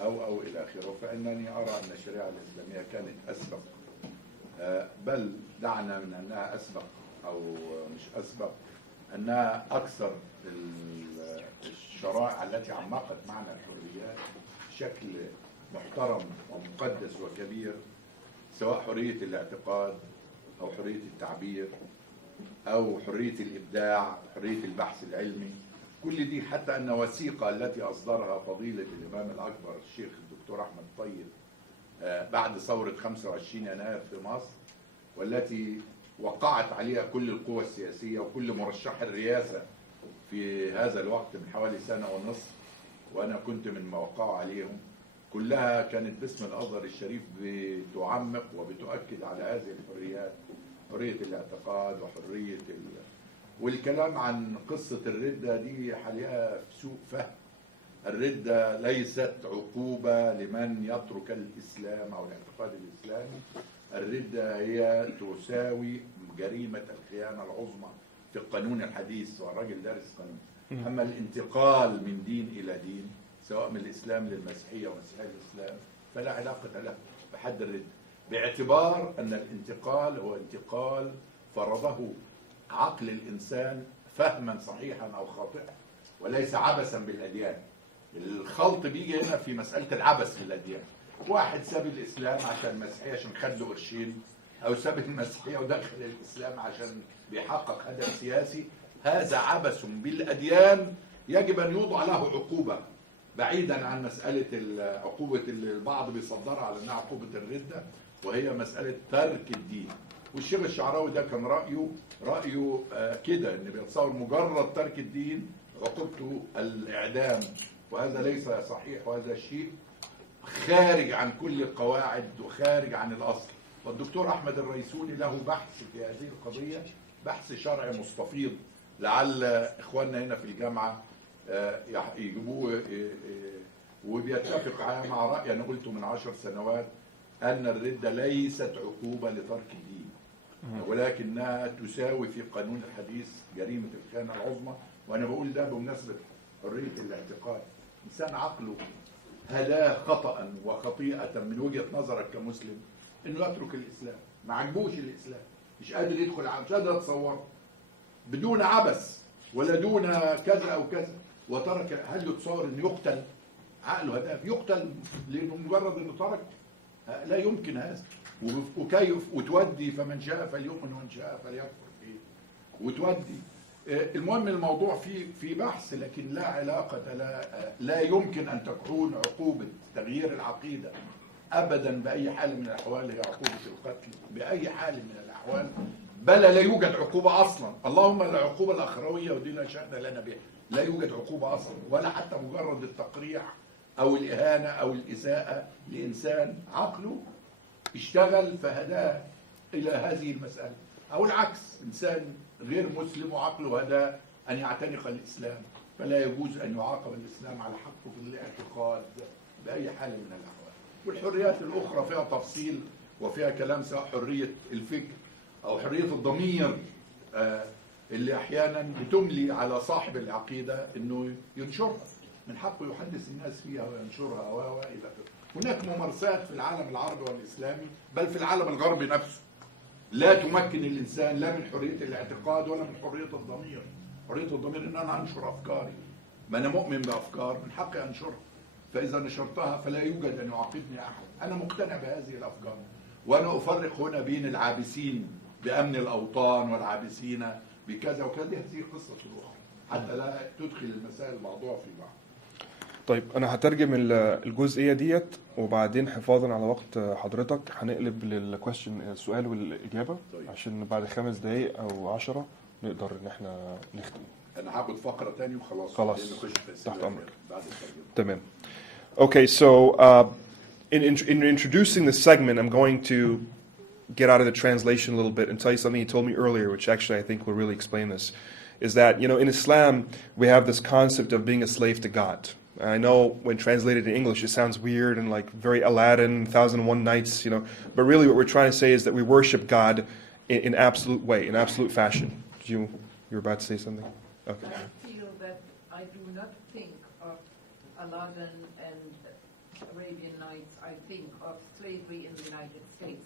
أو إلى آخره، فإنني أرى أن الشريعة الإسلامية كانت أسبق، بل دعنا من أنها أسبق أو مش أسبق، أنها أكثر الشرائع التي عمقت معنى الحريات بشكل محترم ومقدس وكبير، سواء حرية الاعتقاد أو حرية التعبير أو حرية الإبداع، حرية البحث العلمي. كل دي حتى أن وثيقة التي أصدرها فضيلة الإمام الأكبر الشيخ الدكتور أحمد طيب بعد ثورة 25 يناير في مصر، والتي وقعت عليها كل القوى السياسية وكل مرشح الرئاسة في هذا الوقت من حوالي سنة ونصف، وأنا كنت من موقعه عليهم، كلها كانت باسم الأزهر الشريف بتعمق وبتؤكد على هذه الحريات، حرية الاعتقاد وحرية والكلام عن قصة الردة دي حقيقة سوء فهم. الردة ليست عقوبة لمن يترك الإسلام أو الاعتقاد الإسلامي، الردة هي تساوي جريمة الخيانة العظمى في القانون الحديث، والراجل دارس قانون. أما الانتقال من دين إلى دين، سواء من الإسلام للمسيحية ومسيحية الإسلام، فلا علاقة له بحد الردة، باعتبار أن الانتقال هو انتقال فرضه عقل الإنسان فهما صحيحا أو خاطئا، وليس عبثا بالأديان. الخلط بيجي هنا في مسألة العبث بالأديان. واحد ساب الإسلام عشان المسيحية عشان خد له قرشين، أو ساب المسيحية ودخل الإسلام عشان بيحقق هدف سياسي، هذا عبث بالأديان يجب أن يوضع له عقوبة، بعيدا عن مسألة عقوبة اللي البعض بيصدرها على أنها عقوبة الردة، وهي مسألة ترك الدين. والشيخ الشعراوي ده كان رأيه كده، ان بيتصور مجرد ترك الدين عقوبته الإعدام، وهذا ليس صحيح، وهذا شيء خارج عن كل القواعد وخارج عن الأصل. والدكتور أحمد الريسوني له بحث في هذه القضية، بحث شرعي مستفيض، لعل إخواننا هنا في الجامعة يجيبوه، وبيتفق مع رأي أنا قلته من 10 سنوات، أن الردة ليست عقوبة لترك الدين، ولكنها تساوي في قانون الحديث جريمة الخيانة العظمى. وأنا بقول ده بمناسبة حرية الاعتقاد. إنسان عقله هداه خطأ وخطيئة من وجهة نظرك كمسلم إنه يترك الإسلام، ما عجبوش الإسلام، مش قادر يدخل، مش قادر أتصوره بدون عبث ولا دون كذا أو كذا، وترك. هل يتصور إنه يقتل؟ عقله هداه يقتل لأنه مجرد إنه ترك؟ لا يمكن هذا. وكيف وتودي فمن شاء فليؤمن ومن شاء فليكفر فيه وتودي. المهم الموضوع في بحث، لكن لا علاقة، لا يمكن أن تكون عقوبة تغيير العقيدة أبدا بأي حال من الأحوال هي عقوبة القتل بأي حال من الأحوال، بل لا يوجد عقوبة أصلا. اللهم العقوبة الأخروية ودي لا شأن لنا بها، لا يوجد عقوبة أصلا، ولا حتى مجرد التقريع أو الإهانة أو الإساءة لإنسان عقله اشتغل فهداه إلى هذه المسألة، أو العكس، إنسان غير مسلم وعقله هداه أن يعتنق الإسلام، فلا يجوز أن يعاقب الإسلام على حقه في الاعتقاد بأي حال من الأحوال. والحريات الأخرى فيها تفصيل وفيها كلام، سواء حرية الفكر أو حرية الضمير اللي أحيانا بتملي على صاحب العقيدة أنه ينشرها، من حقه يحدث الناس فيها وينشرها وإلى آخره. هناك ممارسات في العالم العربي والإسلامي بل في العالم الغربي نفسه لا تمكن الإنسان لا من حرية الاعتقاد ولا من حرية الضمير. حرية الضمير إن أنا أنشر أفكاري، ما أنا مؤمن بأفكار من حقي أنشرها، فإذا نشرتها فلا يوجد أن يعاقبني أحد. أنا مقتنع بهذه الأفكار، وأنا أفرق هنا بين العابسين بأمن الأوطان والعابسين بكذا وكذا. هذه قصة أخرى حتى لا تدخل المسائل بعضها في بعض. طيب أنا هترجم الجزئية ديت، وبعدين حفاظا على وقت حضرتك هنقلب السؤال والإجابة. طيب. عشان بعد 5 دقايق أو 10 نقدر إن احنا نختم. أنا هاخد فقرة تاني وخلاص. خلاص. نخش في تحت الأسئلة أمرك. بعد الترجمة. تمام. Okay, so in introducing this segment, I'm going to get out of the translation a little bit and tell you something he told me earlier, which actually I think will really explain this, is that, in Islam, we have this concept of being a slave to God. And I know when translated in English, it sounds weird and like very Aladdin, 1001 Nights, but really what we're trying to say is that we worship God in absolute way, in absolute fashion. You were about to say something? Okay. I feel that I do not think of Aladdin and Arabian Nights. I think of slavery in the United States.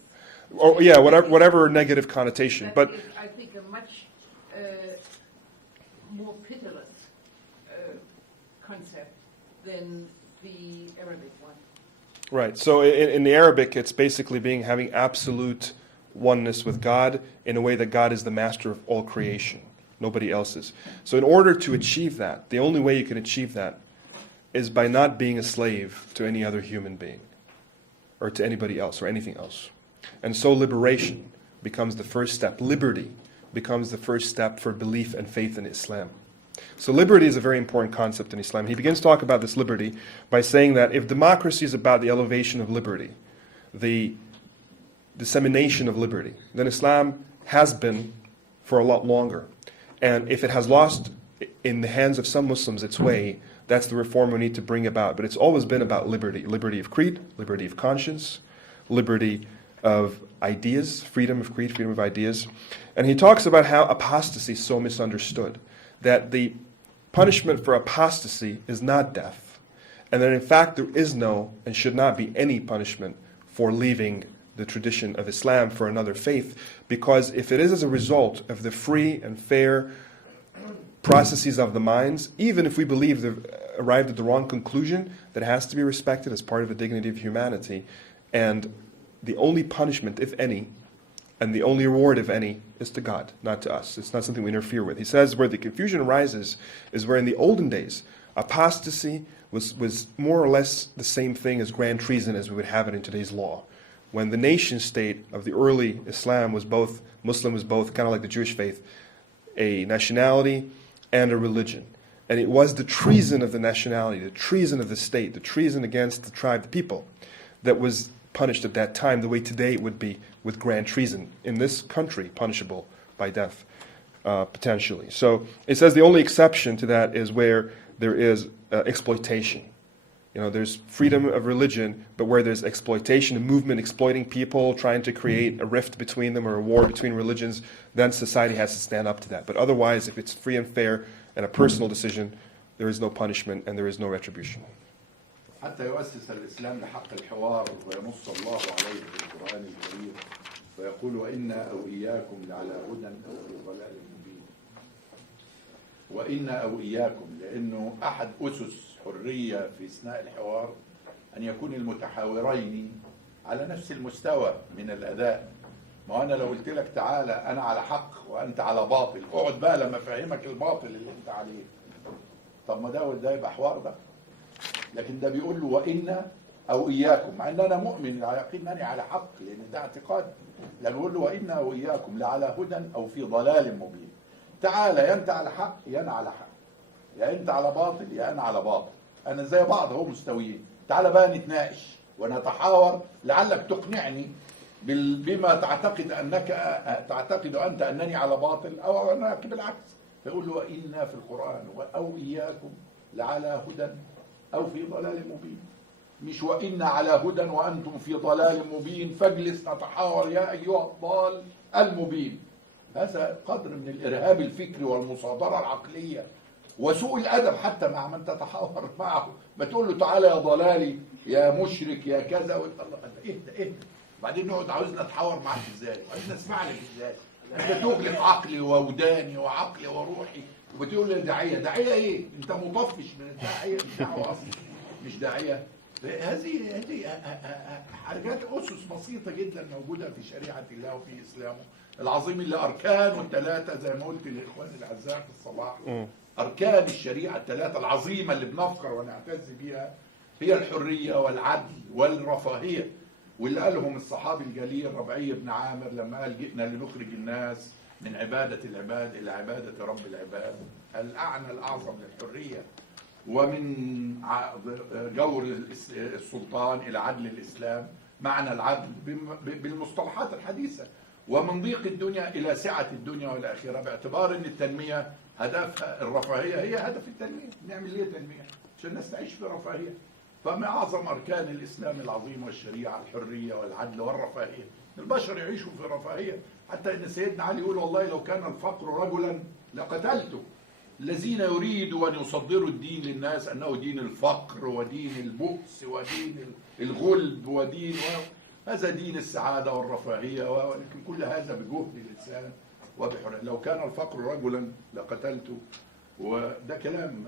Oh yeah, whatever negative connotation, That but is, I think, a much more pitiless concept than the Arabic one. right. So in the Arabic, it's basically having absolute oneness with God in a way that God is the master of all creation, nobody else is. So in order to achieve that, the only way you can achieve that is by not being a slave to any other human being or to anybody else or anything else. And so liberation becomes the first step. Liberty becomes the first step for belief and faith in Islam. So liberty is a very important concept in Islam. He begins to talk about this liberty by saying that if democracy is about the elevation of liberty, the dissemination of liberty, then Islam has been for a lot longer. And if it has lost in the hands of some Muslims its way, that's the reform we need to bring about. But it's always been about liberty. Liberty of creed, liberty of conscience, liberty of ideas, freedom of creed, freedom of ideas. And he talks about how apostasy is so misunderstood, that the punishment for apostasy is not death, and that in fact there is no and should not be any punishment for leaving the tradition of Islam for another faith, because if it is as a result of the free and fair processes of the minds, even if we believe they've arrived at the wrong conclusion, that has to be respected as part of the dignity of humanity. And the only punishment, if any, and the only reward, if any, is to God, not to us. It's not something we interfere with. He says where the confusion arises is where in the olden days, apostasy was more or less the same thing as grand treason as we would have it in today's law. When the nation state of the early Islam was both, Muslim was both, kind of like the Jewish faith, a nationality and a religion. And it was the treason of the nationality, the treason of the state, the treason against the tribe, the people, that was punished at that time the way today it would be with grand treason in this country, punishable by death, potentially. So it says the only exception to that is where there is exploitation. There's freedom of religion, but where there's exploitation, a movement exploiting people, trying to create a rift between them or a war between religions, then society has to stand up to that. But otherwise, if it's free and fair and a personal decision, there is no punishment and there is no retribution. حتى يؤسس الإسلام لحق الحوار وينص الله عليه في القرآن الكريم ويقول وإنا أو إياكم لعلى هدى أو في ضلال مبين. وإنا أو إياكم لأنه أحد أسس حرية في أثناء الحوار أن يكون المتحاورين على نفس المستوى من الأداء. ما أنا لو قلت لك تعالى أنا على حق وأنت على باطل، اقعد بقى لما أفهمك الباطل اللي أنت عليه. طب ما ده يبقى حوار ده. لكن ده بيقول له وإنا أو إياكم، مع أن أنا مؤمن على يقين أنني على حق لأن ده اعتقاد. لكن بيقول له وإنا أو إياكم لعلى هدى أو في ضلال مبين. تعالى يا أنت على حق يا أنا على حق، يا أنت على باطل يا أنا على باطل، أنا زي بعض هو مستويين. تعالى بقى نتناقش ونتحاور لعلك تقنعني بما تعتقد أنت أنني على باطل أو أنا بالعكس. فيقول له وإنا في القرآن أو إياكم لعلى هدى أو في ضلال مبين، مش وإن على هدى وأنتم في ضلال مبين فاجلس نتحاور يا أيها الضال المبين. هذا قدر من الإرهاب الفكري والمصادرة العقلية وسوء الأدب حتى مع من تتحاور معه. بتقول له تعالى يا ضلالي يا مشرك يا كذا اهدى. بعدين نقعد عاوزنا نتحاور معك ازاي؟ عاوزنا نسمع لك ازاي؟ انت تغلق عقلي ووداني وعقلي وروحي وبتقول لي داعيه ايه؟ انت مطفش من الداعيه، مش دعوه اصلا، مش داعيه. هذه حاجات اسس بسيطه جدا موجوده في شريعه الله وفي اسلامه العظيم اللي اركانه الثلاثه زي ما قلت للاخوان الاعزاء في الصباح. اركان الشريعه الثلاثه العظيمه اللي بنفخر ونعتز بيها هي الحريه والعدل والرفاهيه، واللي قالهم الصحابي الجليل ربعي بن عامر لما قال جئنا لنخرج الناس من عبادة العباد إلى عبادة رب العباد. الأعنى الأعظم للحرية، ومن جور السلطان إلى عدل الإسلام، معنى العدل بالمصطلحات الحديثة، ومن ضيق الدنيا إلى سعة الدنيا والآخرة، باعتبار أن التنمية هدفها الرفاهية هي هدف التنمية. نعمل ليه تنمية؟ عشان الناس تعيش في رفاهية. فمن أعظم أركان الإسلام العظيم والشريعة الحرية والعدل والرفاهية. البشر يعيشوا في رفاهية، حتى أن سيدنا علي يقول والله لو كان الفقر رجلا لقتلته. الذين يريدوا أن يصدروا الدين للناس أنه دين الفقر ودين البؤس ودين الغلب ودين هذا دين السعادة والرفاهية، ولكن كل هذا بجهد الإنسان وبحرية. لو كان الفقر رجلا لقتلته، وده كلام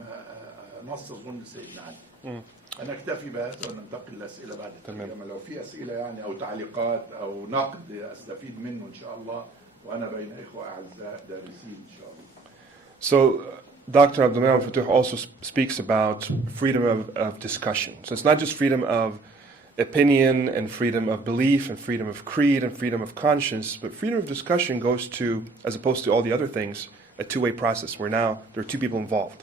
نص أظن سيدنا علي. أنا أكتفي بهذا وننتقل للأسئلة بعد الترجمة. لو في أسئلة يعني أو تعليقات أو نقد أستفيد منه إن شاء الله، وأنا بين إخوة أعزاء دارسين إن شاء الله. So Dr. Abdel Moneim Aboul Fotouh also speaks about freedom of discussion. So it's not just freedom of opinion and freedom of belief and freedom of creed and freedom of conscience, but freedom of discussion goes to, as opposed to all the other things, a two-way process where now there are two people involved.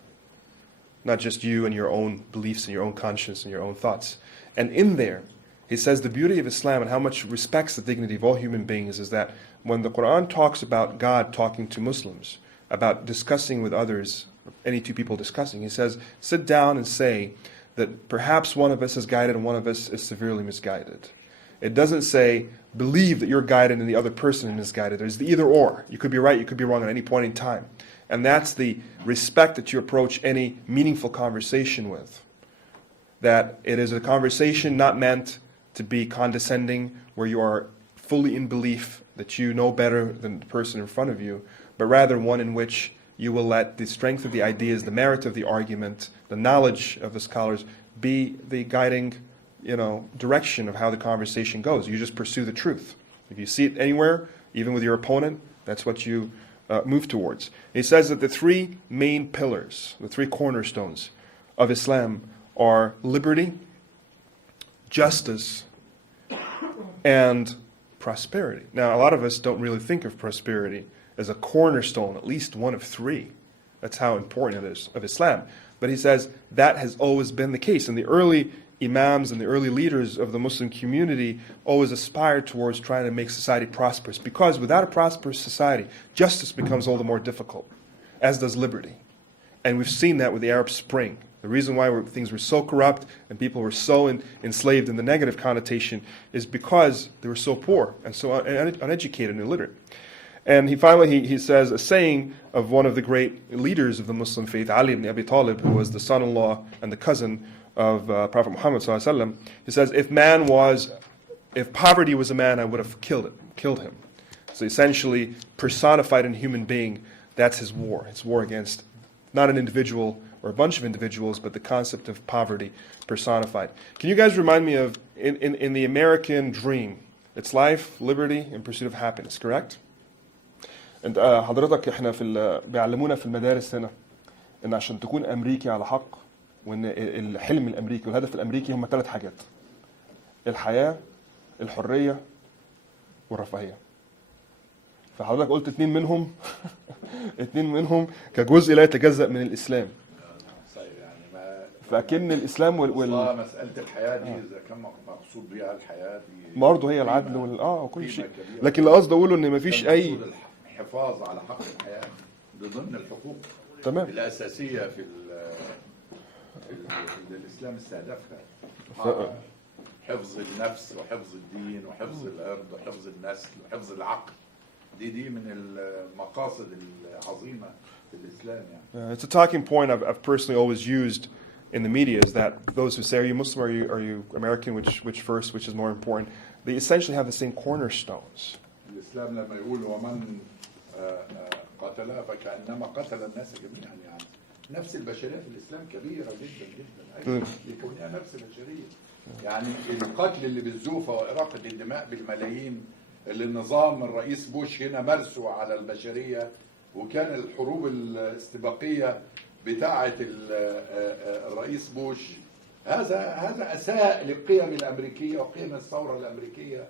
Not just you and your own beliefs and your own conscience and your own thoughts. And in there, he says the beauty of Islam and how much it respects the dignity of all human beings is that when the Quran talks about God talking to Muslims, about discussing with others, any two people discussing, he says, sit down and say that perhaps one of us is guided and one of us is severely misguided. It doesn't say, believe that you're guided and the other person is misguided. There's the either or. You could be right, you could be wrong at any point in time. And that's the respect that you approach any meaningful conversation with. That it is a conversation not meant to be condescending, where you are fully in belief that you know better than the person in front of you, but rather one in which you will let the strength of the ideas, the merit of the argument, the knowledge of the scholars be the guiding, direction of how the conversation goes. You just pursue the truth. If you see it anywhere, even with your opponent, that's what you move towards. He says that the three main pillars, the three cornerstones of Islam are liberty, justice, and prosperity. Now, a lot of us don't really think of prosperity as a cornerstone, at least one of three. That's how important it is of Islam. But he says that has always been the case. And the early imams and the early leaders of the Muslim community always aspired towards trying to make society prosperous. Because without a prosperous society, justice becomes all the more difficult, as does liberty. And we've seen that with the Arab Spring. The reason why things were so corrupt and people were so enslaved in the negative connotation is because they were so poor and so uneducated and illiterate. And he says a saying of one of the great leaders of the Muslim faith, Ali ibn Abi Talib, who was the son-in-law and the cousin of Prophet Muhammad ﷺ. He says, if poverty was a man, I would have killed him. So essentially, personified in a human being, that's his war. It's war against not an individual or a bunch of individuals, but the concept of poverty personified. Can you guys remind me of, in the American dream, it's life, liberty, and pursuit of happiness, correct? انت حضرتك احنا بيعلمونا في المدارس هنا ان عشان تكون امريكي على حق، وان الحلم الامريكي والهدف الامريكي هم 3 حاجات: الحياه، الحريه، والرفاهيه. فحضرتك قلت 2 منهم 2 منهم كجزء لا يتجزأ من الاسلام. فأكن الاسلام مساله الحياه دي اذا كان مقصود بها الحياه دي برضه هي العدل وكل شيء، لكن اللي قصدي اقوله ان مفيش اي الحفاظ على حق الحياه ضمن الحقوق تمام الاساسيه في الاسلام استهدفها. حفظ النفس وحفظ الدين وحفظ الارض وحفظ النسل وحفظ العقل، دي من المقاصد العظيمه في الاسلام يعني. It's a talking point I've personally always used in the media, is that those who say, are you Muslim, are you American, which first, which is more important, they essentially have the same cornerstones. الاسلام لما يقول ومن قتلها فكأنما قتل الناس جميعا، يعني نفس البشريه في الاسلام كبيره جدا جدا، لكونها نفس البشريه. يعني القتل اللي بالزوفه واراقه الدماء بالملايين اللي النظام الرئيس بوش هنا مارسه على البشريه، وكان الحروب الاستباقيه بتاعه الرئيس بوش، هذا اساء للقيم الامريكيه وقيم الثوره الامريكيه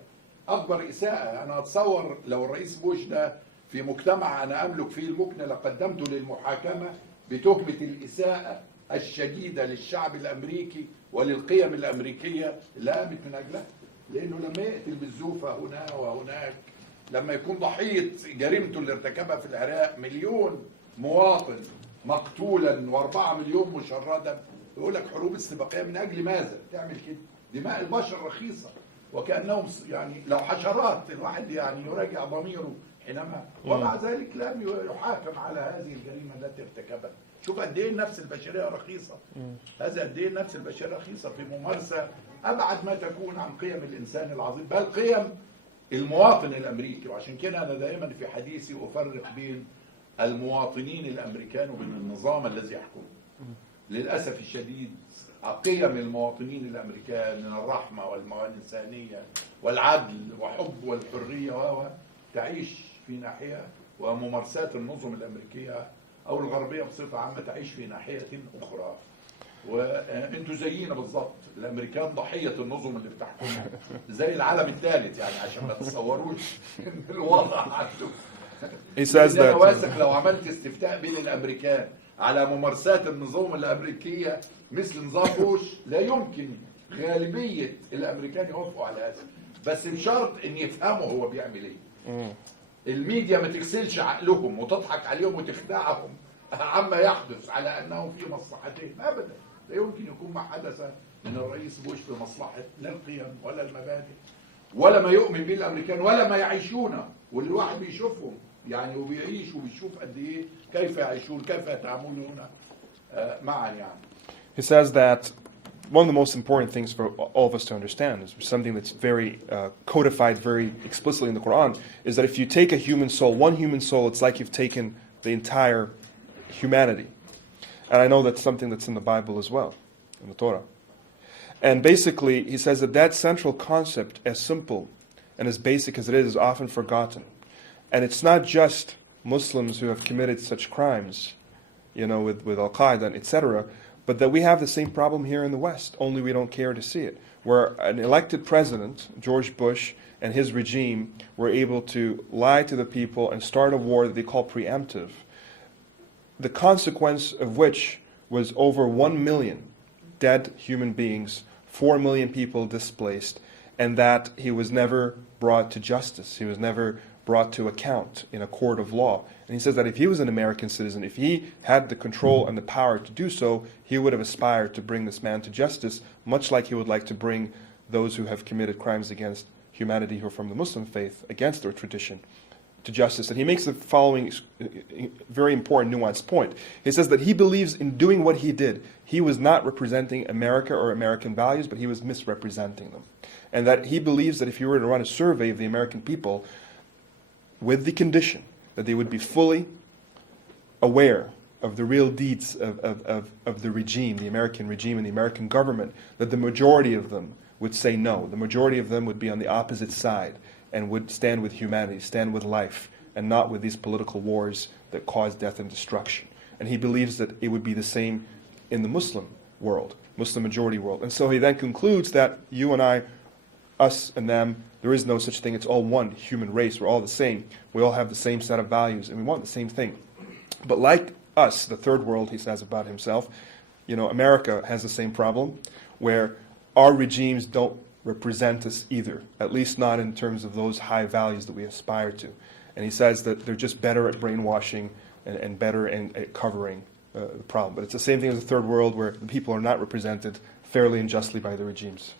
اكبر اساءه. انا اتصور لو الرئيس بوش ده في مجتمع انا املك فيه المكنه لقدمته للمحاكمه بتهمه الاساءه الشديده للشعب الامريكي وللقيم الامريكيه اللي قامت من اجلها. لانه لما يقتل بالزوفه هنا وهناك، لما يكون ضحيه جريمته اللي ارتكبها في العراق 1,000,000 مواطن مقتولا و4 مليون مشردا، يقول لك حروب استباقيه من اجل ماذا؟ تعمل كده؟ دماء البشر رخيصه، وكانهم يعني لو حشرات، الواحد يعني يراجع ضميره حينما، ومع ذلك لم يحاكم على هذه الجريمه التي ارتكبها. شوف قد ايه النفس البشريه رخيصه. هذا قد ايه النفس البشريه رخيصه في ممارسه ابعد ما تكون عن قيم الانسان العظيم، بل قيم المواطن الامريكي. وعشان كده انا دائما في حديثي افرق بين المواطنين الامريكان وبين النظام الذي يحكمه. للاسف الشديد قيم المواطنين الامريكان من الرحمه والانسانيه والعدل وحب والحريه تعيش في ناحيه، وممارسات النظم الامريكيه او الغربيه بصفه عامه تعيش في ناحيه اخرى. وانتوا زينا بالظبط، الامريكان ضحيه النظم اللي بتحكمهم زي العالم الثالث، يعني عشان ما تتصوروش ان الوضع عندهم. He says أنا that واثق لو عملت استفتاء بين الامريكان على ممارسات النظام الامريكيه مثل نظام بوش، لا يمكن غالبيه الامريكان يوافقوا على هذا، بس بشرط ان يفهموا هو بيعمل ايه. الميديا ما تغسلش عقلهم وتضحك عليهم وتخدعهم عما يحدث على انه في مصلحتهم، ابدا. لا يمكن يكون ما حدث من الرئيس بوش في مصلحه لا القيم ولا المبادئ ولا ما يؤمن به الامريكان ولا ما يعيشونه، واللي الواحد بيشوفهم يعني وبيعيش وبيشوف قد ايه كيف يعيشون كيف يتعاملون معا يعني. he says that one of the most important things for all of us to understand is something that's very codified very explicitly in the Quran, is that if you take a human soul, one human soul, it's like you've taken the entire humanity. And I know that's something that's in the Bible as well, in the Torah. And basically, he says that central concept, as simple and as basic as it is often forgotten. And it's not just Muslims who have committed such crimes, you know, with Al-Qaeda, etc., but that we have the same problem here in the West, only we don't care to see it. Where an elected president, George Bush, and his regime were able to lie to the people and start a war that they call preemptive, the consequence of which was over 1 million dead human beings, 4 million people displaced, and that he was never brought to justice. He was never brought to account in a court of law. And he says that if he was an American citizen, if he had the control and the power to do so, he would have aspired to bring this man to justice, much like he would like to bring those who have committed crimes against humanity who are from the Muslim faith, against their tradition, to justice. And he makes the following very important, nuanced point. He says that he believes in doing what he did, he was not representing America or American values, but he was misrepresenting them. And that he believes that if he were to run a survey of the American people, with the condition that they would be fully aware of the real deeds of the regime, the American regime and the American government, that the majority of them would say no. The majority of them would be on the opposite side and would stand with humanity, stand with life, and not with these political wars that cause death and destruction. And he believes that it would be the same in the Muslim world, Muslim majority world. And so he then concludes that you and I, us and them, there is no such thing. It's all one human race. We're all the same. We all have the same set of values, and we want the same thing. But like us, the third world, he says about himself, America has the same problem, where our regimes don't represent us either, at least not in terms of those high values that we aspire to. And he says that they're just better at brainwashing and better at covering the problem. But it's the same thing as the third world, where the people are not represented fairly and justly by the regimes.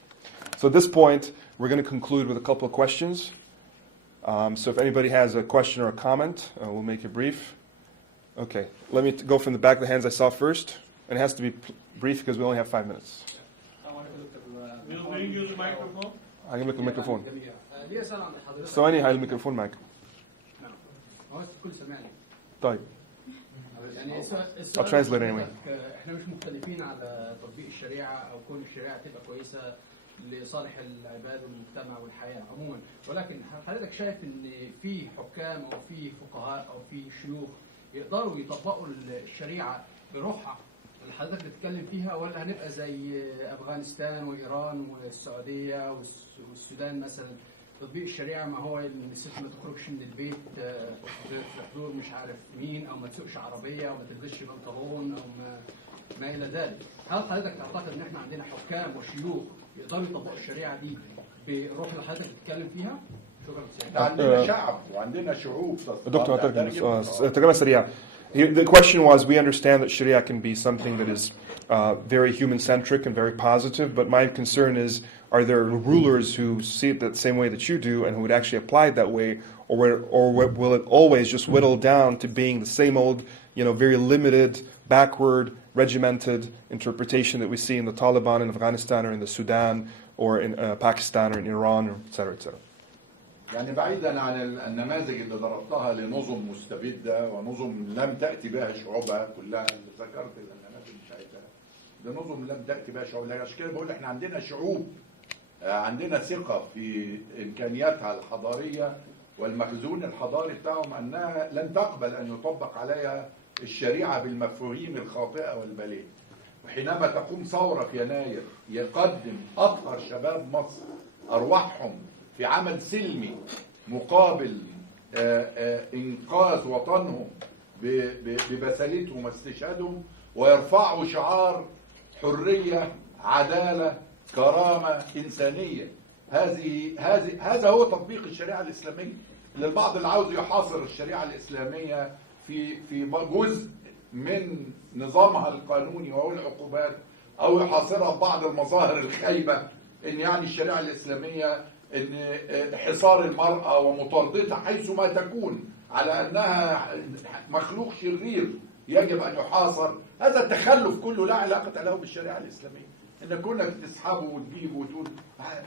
So at this point, we're going to conclude with a couple of questions. So if anybody has a question or a comment, we'll make it brief. Okay, let me go from the back of the hands I saw first. And it has to be brief because we only have 5 minutes. Will you use the microphone? هجيب لك الميكروفون. ليه سؤال عند حضرتك؟ ثواني هاي الميكروفون معك. هو الكل سامعني. طيب. يعني I'll translate anyway. احنا مش مختلفين على تطبيق الشريعه او كون الشريعه تبقى كويسه لصالح العباد والمجتمع والحياه عموما، ولكن حضرتك شايف ان في حكام او في فقهاء او في شيوخ يقدروا يطبقوا الشريعه بروحها اللي حضرتك بتتكلم فيها، ولا هنبقى زي افغانستان وايران والسعوديه والسودان مثلا؟ تطبيق الشريعه ما هو ان الست ما تخرجش من البيت في حضور مش عارف مين، او ما تسوقش عربيه، او ما تلبسش بنطلون، او ما الى ذلك. هل حضرتك تعتقد ان احنا عندنا حكام وشيوخ يقدروا يطبقوا الشريعه دي بالروح اللي حضرتك بتتكلم فيها؟ شكرا. احنا عندنا شعب وعندنا شعوب. دكتور ترجمة سريعة. The question was, we understand that Sharia can be something that is very human-centric and very positive, but my concern is, are there rulers who see it the same way that you do and who would actually apply it that way, or will it always just whittle down to being the same old, very limited, backward, regimented interpretation that we see in the Taliban in Afghanistan or in the Sudan or in Pakistan or in Iran, or et cetera, et cetera. يعني بعيدا عن النماذج اللي ضربتها لنظم مستبدة ونظم لم تأتي بها شعوبها كلها، اللي ذكرت النماذج بتاعتها، لنظم لم تأتي بها شعوبها. عشان كده بقول احنا عندنا شعوب عندنا ثقة في إمكانياتها الحضارية والمخزون الحضاري بتاعهم، أنها لن تقبل أن يطبق عليها الشريعة بالمفاهيم الخاطئة والبلية. وحينما تقوم ثورة في يناير يقدم أطهر شباب مصر أرواحهم في عمل سلمي مقابل إنقاذ وطنهم ببسالتهم واستشهادهم، ويرفعوا شعار حرية، عدالة، كرامة، إنسانية. هذا هو تطبيق الشريعة الإسلامية، اللي البعض اللي عاوز يحاصر الشريعة الإسلامية في جزء من نظامها القانوني وهو العقوبات، أو يحاصرها في بعض المظاهر الخايبة، إن يعني الشريعة الإسلامية إن حصار المرأة ومطاردتها حيثما تكون على أنها مخلوق شرير يجب أن يحاصر. هذا التخلف كله لا علاقة له بالشريعة الإسلامية. إن كونك تسحبه وتجيبه وتقول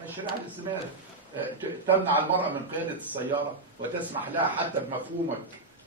الشريعة الإسلامية تمنع المرأة من قيادة السيارة وتسمح لها حتى بمفهومك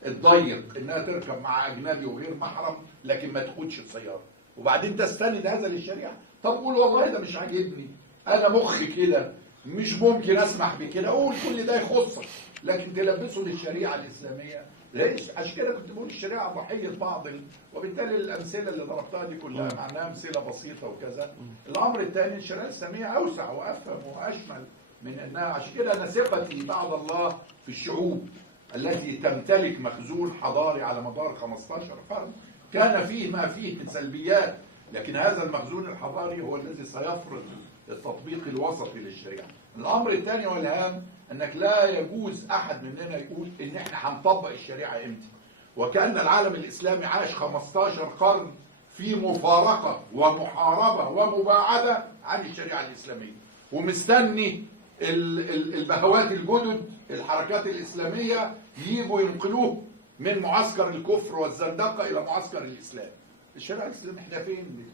الضيق إنها تركب مع أجنبي وغير محرم، لكن ما تقودش السيارة، وبعدين تستند هذا للشريعة. طب قول والله ده مش عاجبني، أنا مخي كده، مش ممكن أسمح بكده، أقول كل ده يخصك، لكن تلبسه للشريعة الإسلامية. ليش؟ عشان كده كنت بقول الشريعة ضحية بعض وبالتالي الأمثلة اللي ضربتها دي كلها معناها أمثلة بسيطة وكذا. الأمر الثاني الشريعة الإسلامية أوسع وأفهم وأشمل من أنها، عشان كده أنا ثقتي بعد الله في الشعوب التي تمتلك مخزون حضاري على مدار 15 قرن كان فيه ما فيه من سلبيات، لكن هذا المخزون الحضاري هو الذي سيفرض التطبيق الوسطي للشريعة. الأمر الثاني والهام أنك لا يجوز أحد مننا يقول إن إحنا هنطبق الشريعة إمتى، وكأن العالم الإسلامي عاش 15 قرن في مفارقة ومحاربة ومباعدة عن الشريعة الإسلامية، ومستني البهوات الجدد الحركات الإسلامية يجوا ينقلوه من معسكر الكفر والزندقة إلى معسكر الإسلام. الشريعة الإسلامية إحنا فين؟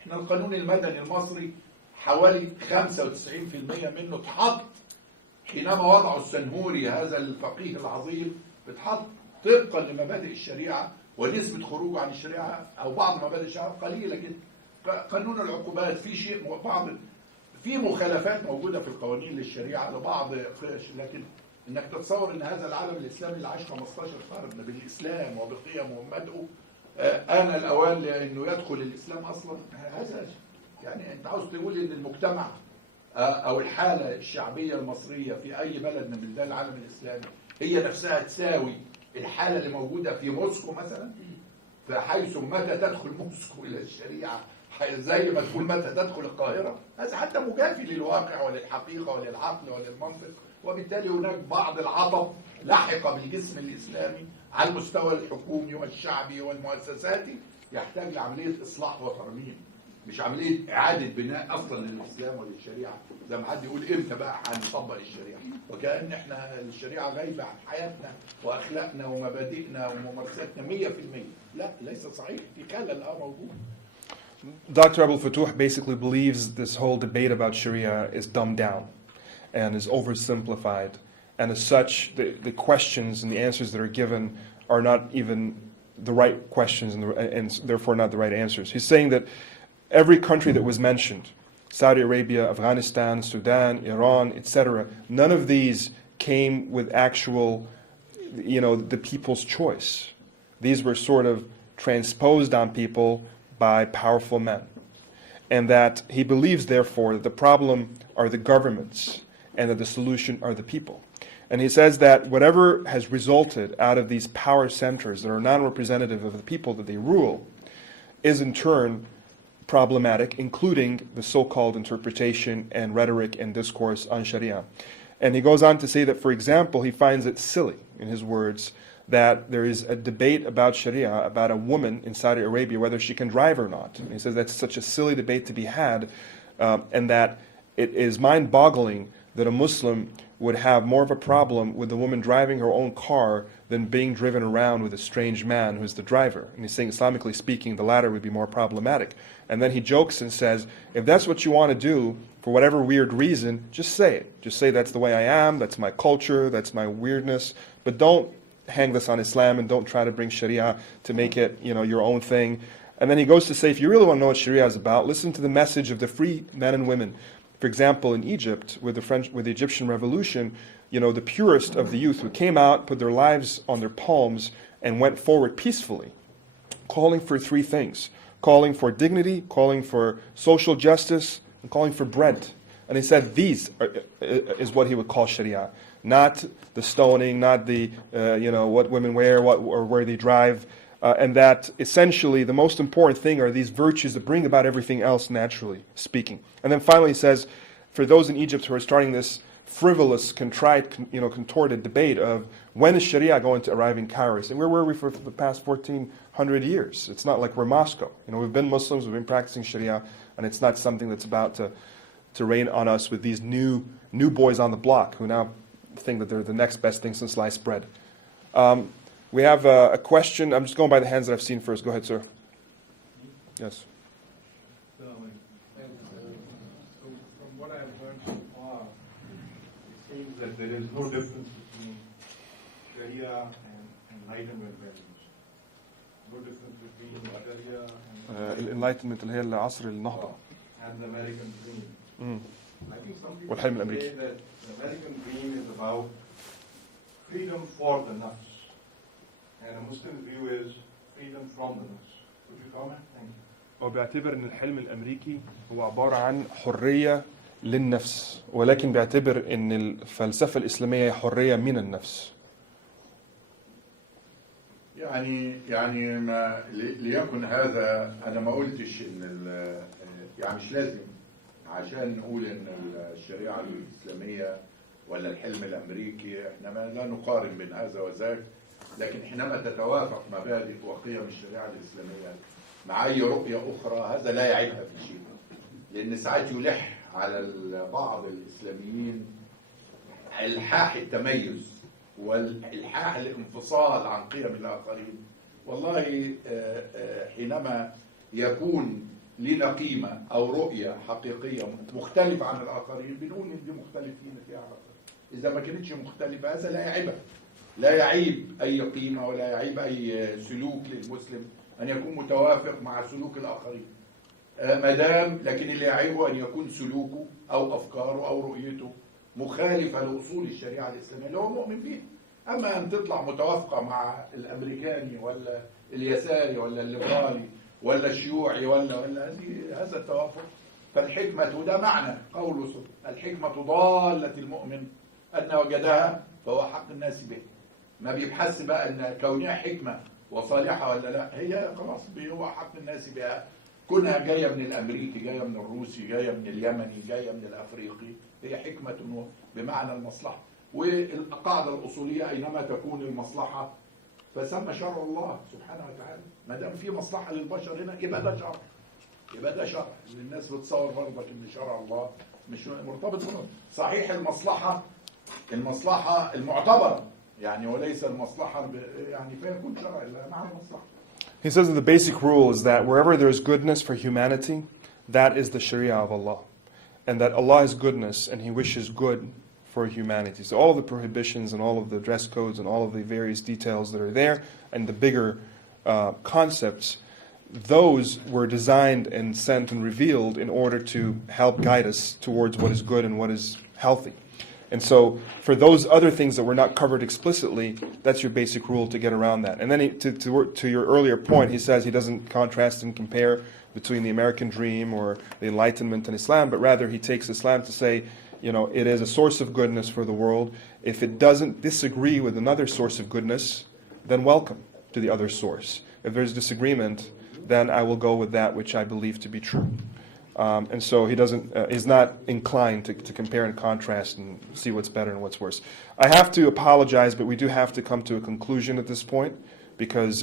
إحنا القانون المدني المصري حوالي 95% منه اتحط حينما وضعوا السنهوري هذا الفقيه العظيم، اتحط طبقا لمبادئ الشريعة، ونسبة خروجه عن الشريعة أو بعض مبادئ الشريعة قليلة جدا. قانون العقوبات في شيء بعض في مخالفات موجودة في القوانين للشريعة لبعض، لكن انك تتصور ان هذا العالم الاسلامي اللي عاش 15 قرن بالاسلام وبقيمه ومبادئه آن الاوان لانه يدخل الاسلام اصلا. هذا يعني انت عاوز تقول ان المجتمع او الحالة الشعبية المصرية في اي بلد من بلدان العالم الاسلامي هي نفسها تساوي الحالة اللي موجودة في موسكو مثلا، فحيث متى تدخل موسكو الى الشريعة زي ما تقول متى تدخل القاهرة. هذا حتى مجافي للواقع وللحقيقة وللعقل وللمنطق، وبالتالي هناك بعض العطب لحق بالجسم الإسلامي على المستوى الحكومي والشعبي والمؤسساتي، يحتاج لعملية إصلاح وترميم، مش عملية إعادة بناء أصلا للإسلام وللشريعة. زي ما حد يقول إمتى بقى هنطبق الشريعة، وكأن إحنا الشريعة غايبة عن حياتنا وأخلاقنا ومبادئنا وممارساتنا 100%. لا، ليس صحيح، في خلل موجود. Dr. Aboul Fotouh basically believes this whole debate about Sharia is dumbed down and is oversimplified. And as such, the questions and the answers that are given are not even the right questions and therefore not the right answers. He's saying that every country that was mentioned, Saudi Arabia, Afghanistan, Sudan, Iran, etc., none of these came with actual, the people's choice. These were sort of transposed on people by powerful men. And that he believes, therefore, that the problem are the governments and that the solution are the people. And he says that whatever has resulted out of these power centers that are non-representative of the people that they rule is in turn problematic, including the so-called interpretation and rhetoric and discourse on Sharia. And he goes on to say that, for example, he finds it silly, in his words, that there is a debate about Sharia, about a woman in Saudi Arabia, whether she can drive or not. And he says that's such a silly debate to be had, and that it is mind-boggling that a Muslim would have more of a problem with the woman driving her own car than being driven around with a strange man who's the driver. And he's saying, Islamically speaking, the latter would be more problematic. And then he jokes and says, if that's what you want to do, for whatever weird reason, just say it. Just say that's the way I am, that's my culture, that's my weirdness, but don't hang this on Islam and don't try to bring Sharia to make it, your own thing. And then he goes to say, if you really want to know what Sharia is about, listen to the message of the free men and women. For example, in Egypt, with the Egyptian Revolution, the purest of the youth who came out, put their lives on their palms, and went forward peacefully, calling for three things: calling for dignity, calling for social justice, and calling for bread. And he said these is what he would call Sharia. Not the stoning, not the, what women wear, or where they drive, and that essentially the most important thing are these virtues that bring about everything else naturally speaking. And then finally he says, for those in Egypt who are starting this frivolous, contrite, contorted debate of when is Sharia going to arrive in Cairo? He said, where were we for the past 1,400 years? It's not like we're Moscow. We've been Muslims, we've been practicing Sharia, and it's not something that's about to rain on us with these new boys on the block who now think that they're the next best thing since sliced bread. We have a question. I'm just going by the hands that I've seen first. Go ahead, sir. Yes. So from what I've learned so far, it seems that there is no difference between Sharia and Enlightenment values. No difference between Sharia and الانلايتمنت اللي هي العصر النهضة. and the American dream. I think some people والحلم say الأمريكي. that the American dream is about freedom for the nafs, and a Muslim view is freedom from the nafs. Would you comment? Thank you. هو بيعتبر ان الحلم الامريكي هو عبارة عن حرية للنفس، ولكن بيعتبر ان الفلسفة الاسلامية هي حرية من النفس. يعني ما ليكن هذا، انا ما قلتش ان يعني مش لازم عشان نقول ان الشريعة الإسلامية ولا الحلم الأمريكي، احنا لا نقارن بين هذا وذاك، لكن حينما تتوافق مبادئ وقيم الشريعة الإسلامية مع أي رؤية أخرى هذا لا يعيبها في شيء، لأن ساعات يلح على بعض الإسلاميين إلحاح التميز والإلحاح الانفصال عن قيم الآخرين. والله حينما يكون لنا قيمة أو رؤية حقيقية مختلفة عن الآخرين بنقول إن دي مختلفين فيها. إذا ما كانتش مختلفة هذا لا يعيبها، لا يعيب أي قيمة ولا يعيب أي سلوك للمسلم أن يكون متوافق مع سلوك الآخرين مدام، لكن اللي يعيبه أن يكون سلوكه أو أفكاره أو رؤيته مخالفة لأصول الشريعة الإسلامية اللي هو مؤمن بيها. أما أن تطلع متوافقة مع الأمريكاني ولا اليساري ولا الليبرالي ولا الشيوعي ولا هذا التوافق فالحكمة، وده معنى قوله الحكمة ضالة المؤمن أن وجدها فهو حق الناس به. ما بيبحث بقى أن كونها حكمة وصالحة ولا لا، هي خلاص هو حق الناس بها، كونها جاية من الأمريكي، جاية من الروسي، جاية من اليمني، جاية من الأفريقي، هي حكمة بمعنى المصلحة. والقاعدة الأصولية أينما تكون المصلحة فسمى شرع الله سبحانه وتعالى. ما دام في مصلحة للبشر هنا يبقى ده شرع، يبقى ده شرع. الناس بتصور برضك ان شرع الله مش مرتبط بنا. صحيح المصلحة المعتبرة يعني، وليس المصلحة يعني فيكون شرع الله مع المصلحة. He says that the basic rule is that wherever there is goodness for humanity, that is the Sharia of Allah. And that Allah is goodness and He wishes good for humanity. So all of the prohibitions and all of the dress codes and all of the various details that are there and the bigger concepts, those were designed and sent and revealed in order to help guide us towards what is good and what is healthy. And so for those other things that were not covered explicitly, that's your basic rule to get around that. And then to your earlier point, he says he doesn't contrast and compare between the American dream or the Enlightenment and Islam, but rather he takes Islam to say, you know, it is a source of goodness for the world. If it doesn't disagree with another source of goodness, then welcome to the other source. If there's disagreement, then I will go with that which I believe to be true. And so he is not inclined to compare and contrast and see what's better and what's worse. I have to apologize, but we do have to come to a conclusion at this point because,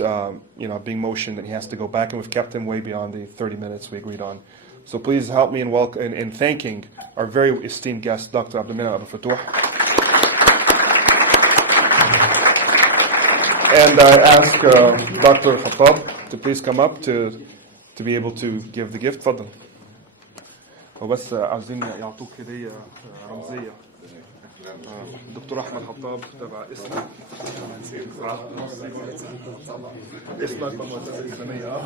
being motioned that he has to go back, and we've kept him way beyond the 30 minutes we agreed on. So please help me in thanking our very esteemed guest, Dr. Abdel Moneim Aboul Fotouh. And I ask Dr. Khattab to please come up to be able to give the gift. تفضل. وبس عاوزين يعطوك هدية رمزية. الدكتور أحمد خطاب تبع اسمك كمؤسسة إسلامية.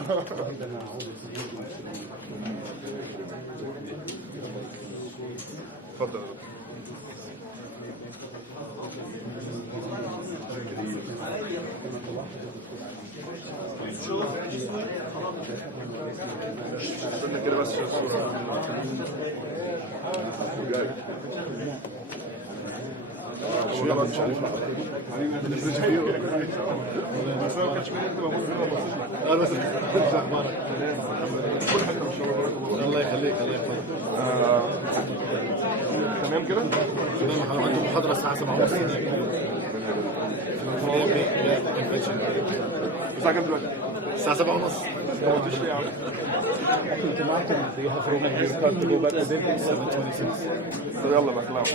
تفضل. قلنا كده بس الصورة. مش عارف. الله يخليك الله يحفظك. تمام كده؟ تمام. عندكم محاضرة الساعة 7:30. الساعة كام دلوقتي؟ الساعة 7:30. طب يلا بقى اطلعوا.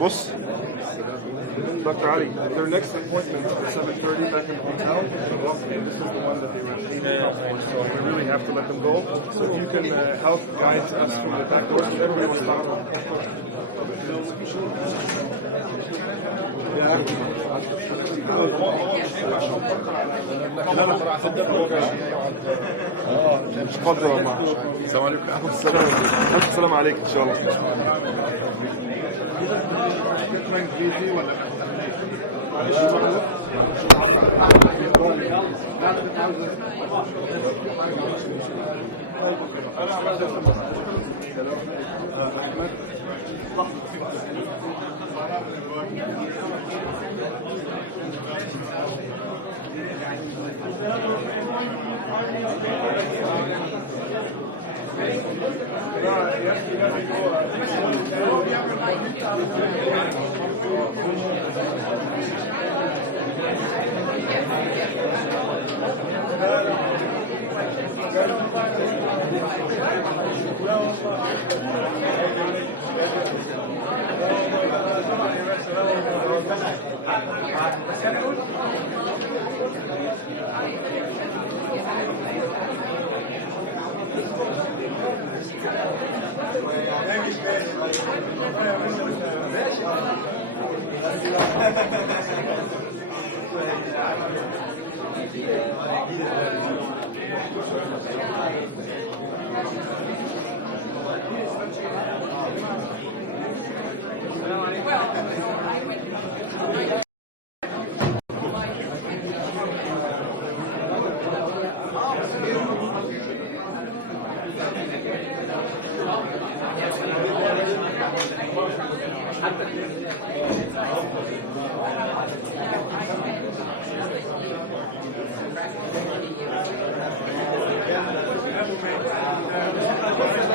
بص Dr. Ali, their next appointment is at 7:30 back in the hotel. This is the one that they were aiming for, so we really have to let them go. So if you can help guide us from the back door, everyone is out. تفضل يا معلم. السلام عليكم. السلام عليكم ان شاء الله. Thank you.